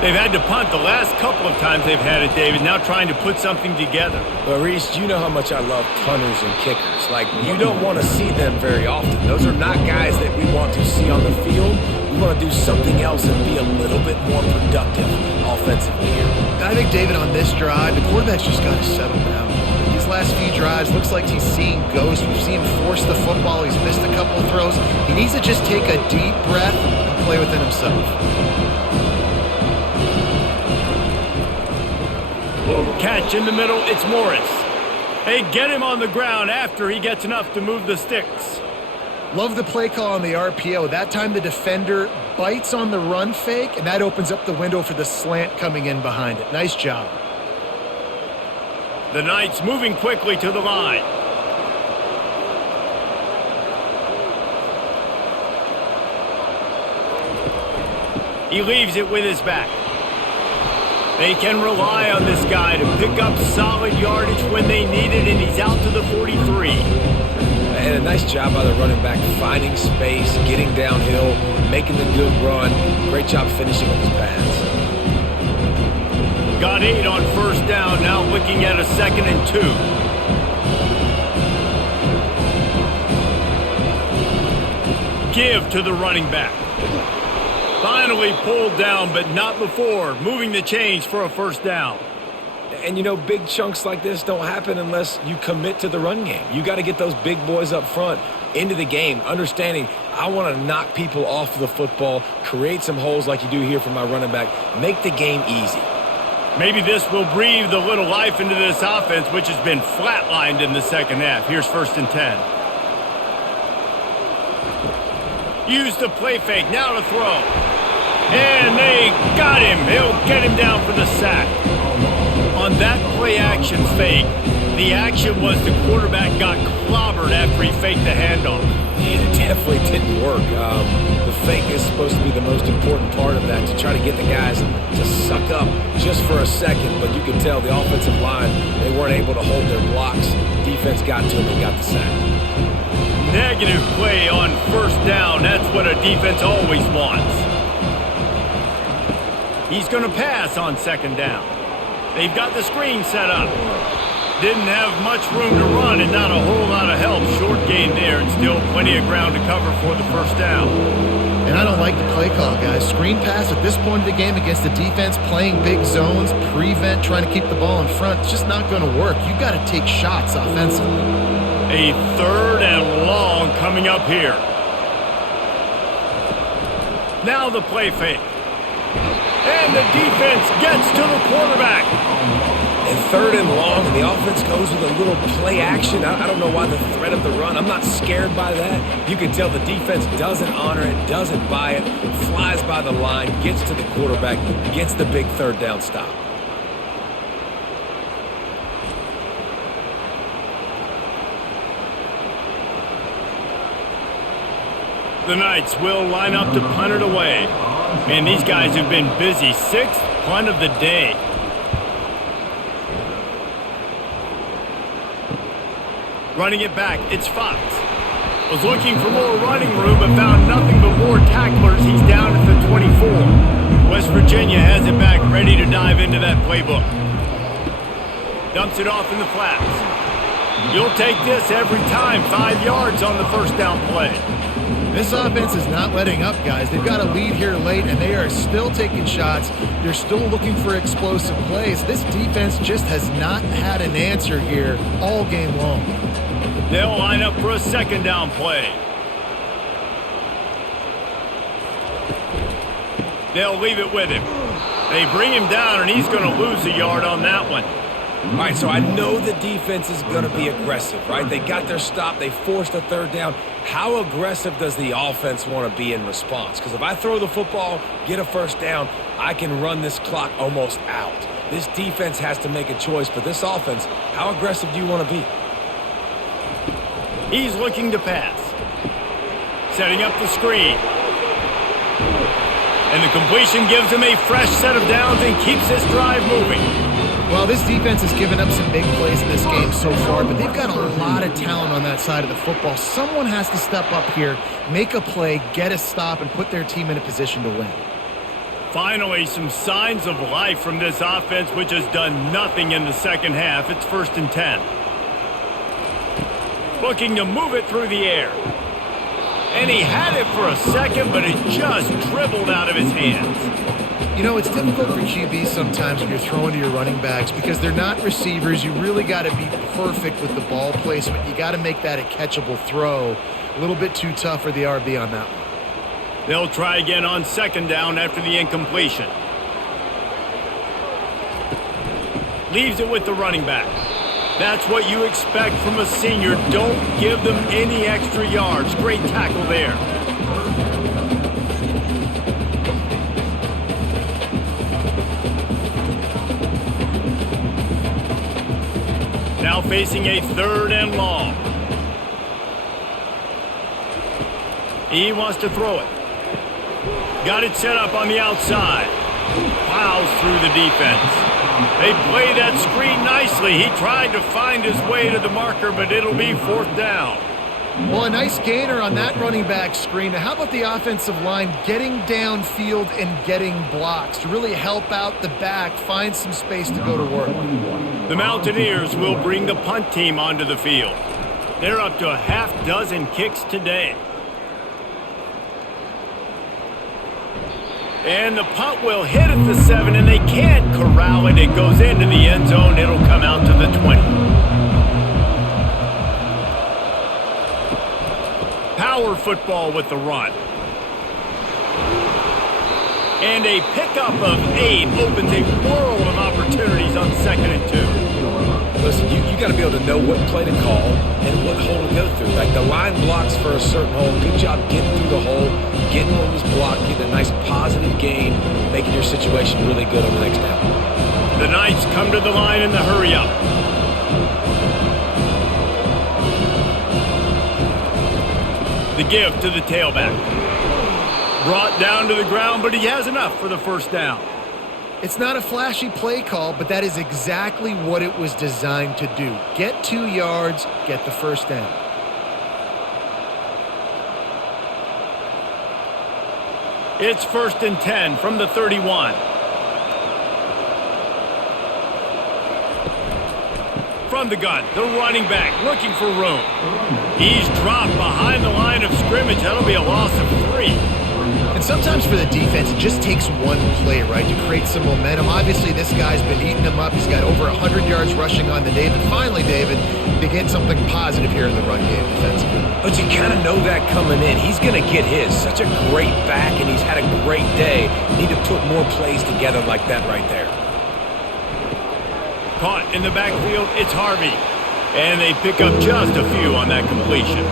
They've had to punt the last couple of times they've had it, David, now trying to put something together. But, Reese, you know how much I love punters and kickers. Like, you don't want to see them very often. Those are not guys that we want to see on the field. We want to do something else and be a little bit more productive offensively here. I think, David, on this drive, the quarterback's just got to settle down. These last few drives, looks like he's seeing ghosts. We've seen him force the football. He's missed a couple of throws. He needs to just take a deep breath and play within himself. Catch in the middle, it's Morris. They get him on the ground after he gets enough to move the sticks. Love the play call on the RPO. That time the defender bites on the run fake, and that opens up the window for the slant coming in behind it. Nice job. The Knights moving quickly to the line. He leaves it with his back. They can rely on this guy to pick up solid yardage when they need it, and he's out to the 43. And a nice job by the running back, finding space, getting downhill, making the good run. Great job finishing with his pads. Got 8 on 1st down, now looking at a 2nd and 2. Give to the running back. Finally pulled down, but not before moving the chains for a 1st down. And, you know, big chunks like this don't happen unless you commit to the run game. You got to get those big boys up front into the game, understanding I want to knock people off the football, create some holes like you do here for my running back, make the game easy. Maybe this will breathe a little life into this offense, which has been flatlined in the 2nd half. Here's 1st and 10. Use the play fake, now to throw. And they got him. He'll get him down for the sack. On that play action fake, the action was the quarterback got clobbered after he faked the handoff. It definitely didn't work. The fake is supposed to be the most important part of that, to try to get the guys to suck up just for a second. But you can tell the offensive line, they weren't able to hold their blocks. Defense got to them and got the sack. Negative play on 1st down. That's what a defense always wants. He's going to pass on 2nd down. They've got the screen set up. Didn't have much room to run and not a whole lot of help. Short gain there and still plenty of ground to cover for the 1st down. And I don't like the play call, guys. Screen pass at this point of the game against the defense, playing big zones, prevent, trying to keep the ball in front. It's just not going to work. You've got to take shots offensively. A 3rd and long coming up here. Now the play fake. And the defense gets to the quarterback. And 3rd and long, and the offense goes with a little play action. I don't know why the threat of the run. I'm not scared by that. You can tell the defense doesn't honor it, doesn't buy it, flies by the line, gets to the quarterback, gets the big 3rd down stop. The Knights will line up to punt it away. Man, these guys have been busy. 6th punt of the day. Running it back, it's Fox. Was looking for more running room, but found nothing but more tacklers. He's down at the 24. West Virginia has it back, ready to dive into that playbook. Dumps it off in the flats. You'll take this every time. 5 yards on the 1st down play. This offense is not letting up, guys. They've got a lead here late, and they are still taking shots. They're still looking for explosive plays. This defense just has not had an answer here all game long. They'll line up for a second down play. They'll leave it with him. They bring him down, and he's going to lose a yard on that one. All right, so I know the defense is going to be aggressive, right? They got their stop. They forced a third down. How aggressive does the offense want to be in response? Because if I throw the football, get a first down, I can run this clock almost out. This defense has to make a choice, but this offense, how aggressive do you want to be? He's looking to pass. Setting up the screen. And the completion gives him a fresh set of downs and keeps this drive moving. Well, this defense has given up some big plays in this game so far, but they've got a lot of talent on that side of the football. Someone has to step up here, make a play, get a stop, and put their team in a position to win. Finally, some signs of life from this offense, which has done nothing in the second half. It's 1st and 10. Looking to move it through the air. And he had it for a second, but it just dribbled out of his hands. You know, it's difficult for QBs sometimes when you're throwing to your running backs because they're not receivers. You really got to be perfect with the ball placement. You got to make that a catchable throw. A little bit too tough for the RB on that one. They'll try again on second down after the incompletion. Leaves it with the running back. That's what you expect from a senior. Don't give them any extra yards. Great tackle there. Now facing a 3rd and long. He wants to throw it. Got it set up on the outside. Plows through the defense. They play that screen nicely. He tried to find his way to the marker, but it'll be 4th down. Well, a nice gainer on that running back screen. Now, how about the offensive line getting downfield and getting blocks to really help out the back, find some space to go to work? The Mountaineers will bring the punt team onto the field. They're up to a half dozen kicks today. And the punt will hit at the 7, and they can't corral it. It goes into the end zone. It'll come out to the 20. Power football with the run. And a pickup of 8 opens a world of opportunities on 2nd and 2. Listen, you got to be able to know what play to call and what hole to go through. Like the line blocks for a certain hole. Good job getting through the hole, getting what was blocked, getting a nice positive gain, making your situation really good on the next down. The Knights come to the line in the hurry up. The give to the tailback. Brought down to the ground, but he has enough for the 1st down. It's not a flashy play call, but that is exactly what it was designed to do. Get 2 yards, get the 1st down. It's 1st and 10 from the 31. From the gun, the running back looking for room. He's dropped behind the line of scrimmage. That'll be a loss of 3. And sometimes for the defense, it just takes one play, right, to create some momentum. Obviously, this guy's been eating them up. He's got over 100 yards rushing on the day. But finally, David, they get something positive here in the run game defensively. But you kind of know that coming in. He's going to get his. Such a great back, and he's had a great day. Need to put more plays together like that right there. Caught in the backfield, it's Harvey. And they pick up just a few on that completion.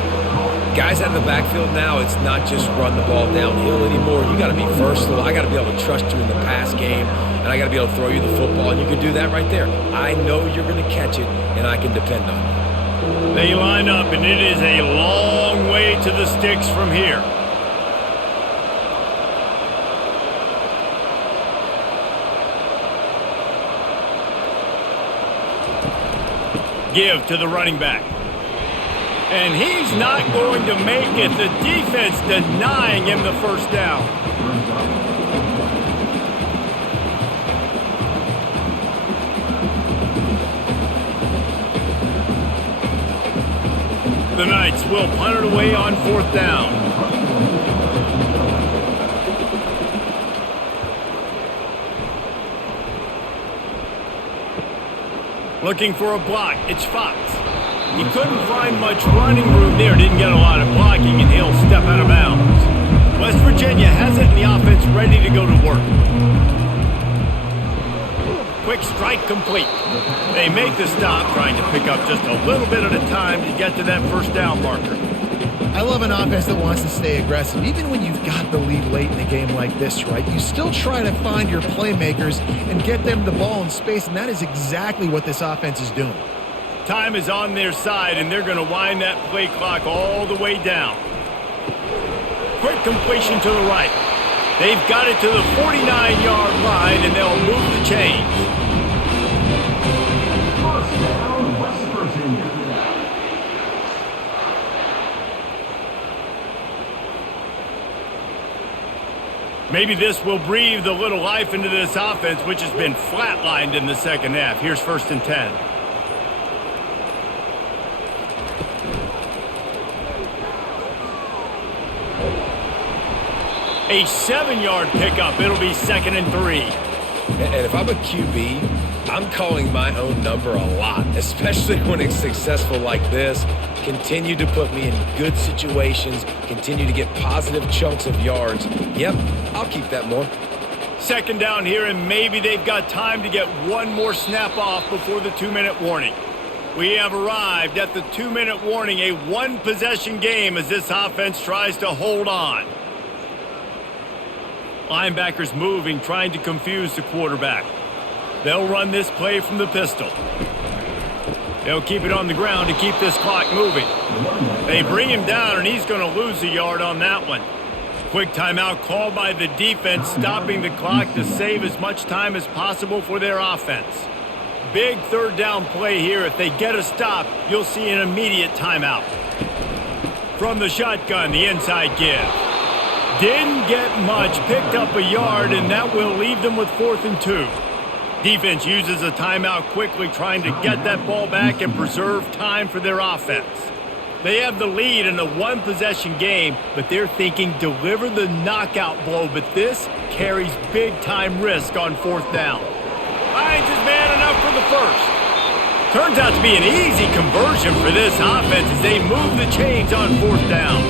Guys out of the backfield now, it's not just run the ball downhill anymore. You got to be versatile. I got to be able to trust you in the pass game, and I got to be able to throw you the football, and you can do that right there. I know you're going to catch it, and I can depend on it. They line up, and it is a long way to the sticks from here. Give to the running back. And he's not going to make it. The defense denying him the 1st down. The Knights will punt it away on 4th down. Looking for a block. It's Fox. He couldn't find much running room there. Didn't get a lot of blocking, and he'll step out of bounds. West Virginia has it in the offense ready to go to work. Quick strike complete. They make the stop, trying to pick up just a little bit at a time to get to that first down marker. I love an offense that wants to stay aggressive. Even when you've got the lead late in a game like this, right? You still try to find your playmakers and get them the ball in space, and that is exactly what this offense is doing. Time is on their side, and they're going to wind that play clock all the way down. Quick completion to the right. They've got it to the 49-yard line, and they'll move the chains. First down, West Virginia. Maybe this will breathe a little life into this offense, which has been flatlined in the second half. Here's 1st and 10. A 7-yard pickup. It'll be 2nd and 3. And if I'm a QB, I'm calling my own number a lot, especially when it's successful like this. Continue to put me in good situations, continue to get positive chunks of yards. Yep, I'll keep that more. 2nd down here, and maybe they've got time to get one more snap off before the 2-minute warning. We have arrived at the 2-minute warning, a one-possession game as this offense tries to hold on. Linebackers moving, trying to confuse the quarterback. They'll run this play from the pistol. They'll keep it on the ground to keep this clock moving. They bring him down, and he's going to lose a yard on that one. Quick timeout called by the defense, stopping the clock to save as much time as possible for their offense. Big 3rd down play here. If they get a stop, you'll see an immediate timeout. From the shotgun, the inside give. Didn't get much, picked up a yard, and that will leave them with 4th and 2. Defense uses a timeout quickly, trying to get that ball back and preserve time for their offense. They have the lead in a one-possession game, but they're thinking deliver the knockout blow, but this carries big-time risk on 4th down. Finds his man enough for the first. Turns out to be an easy conversion for this offense as they move the chains on 4th down.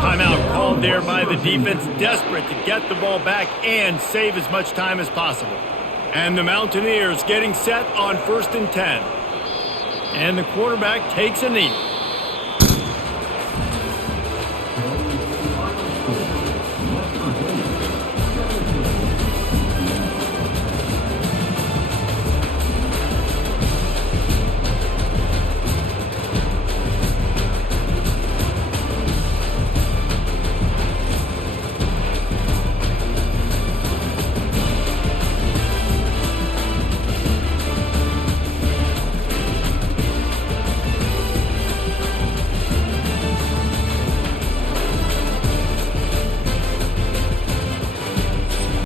Timeout called there by the defense, desperate to get the ball back and save as much time as possible. And the Mountaineers getting set on 1st and 10. And the quarterback takes a knee.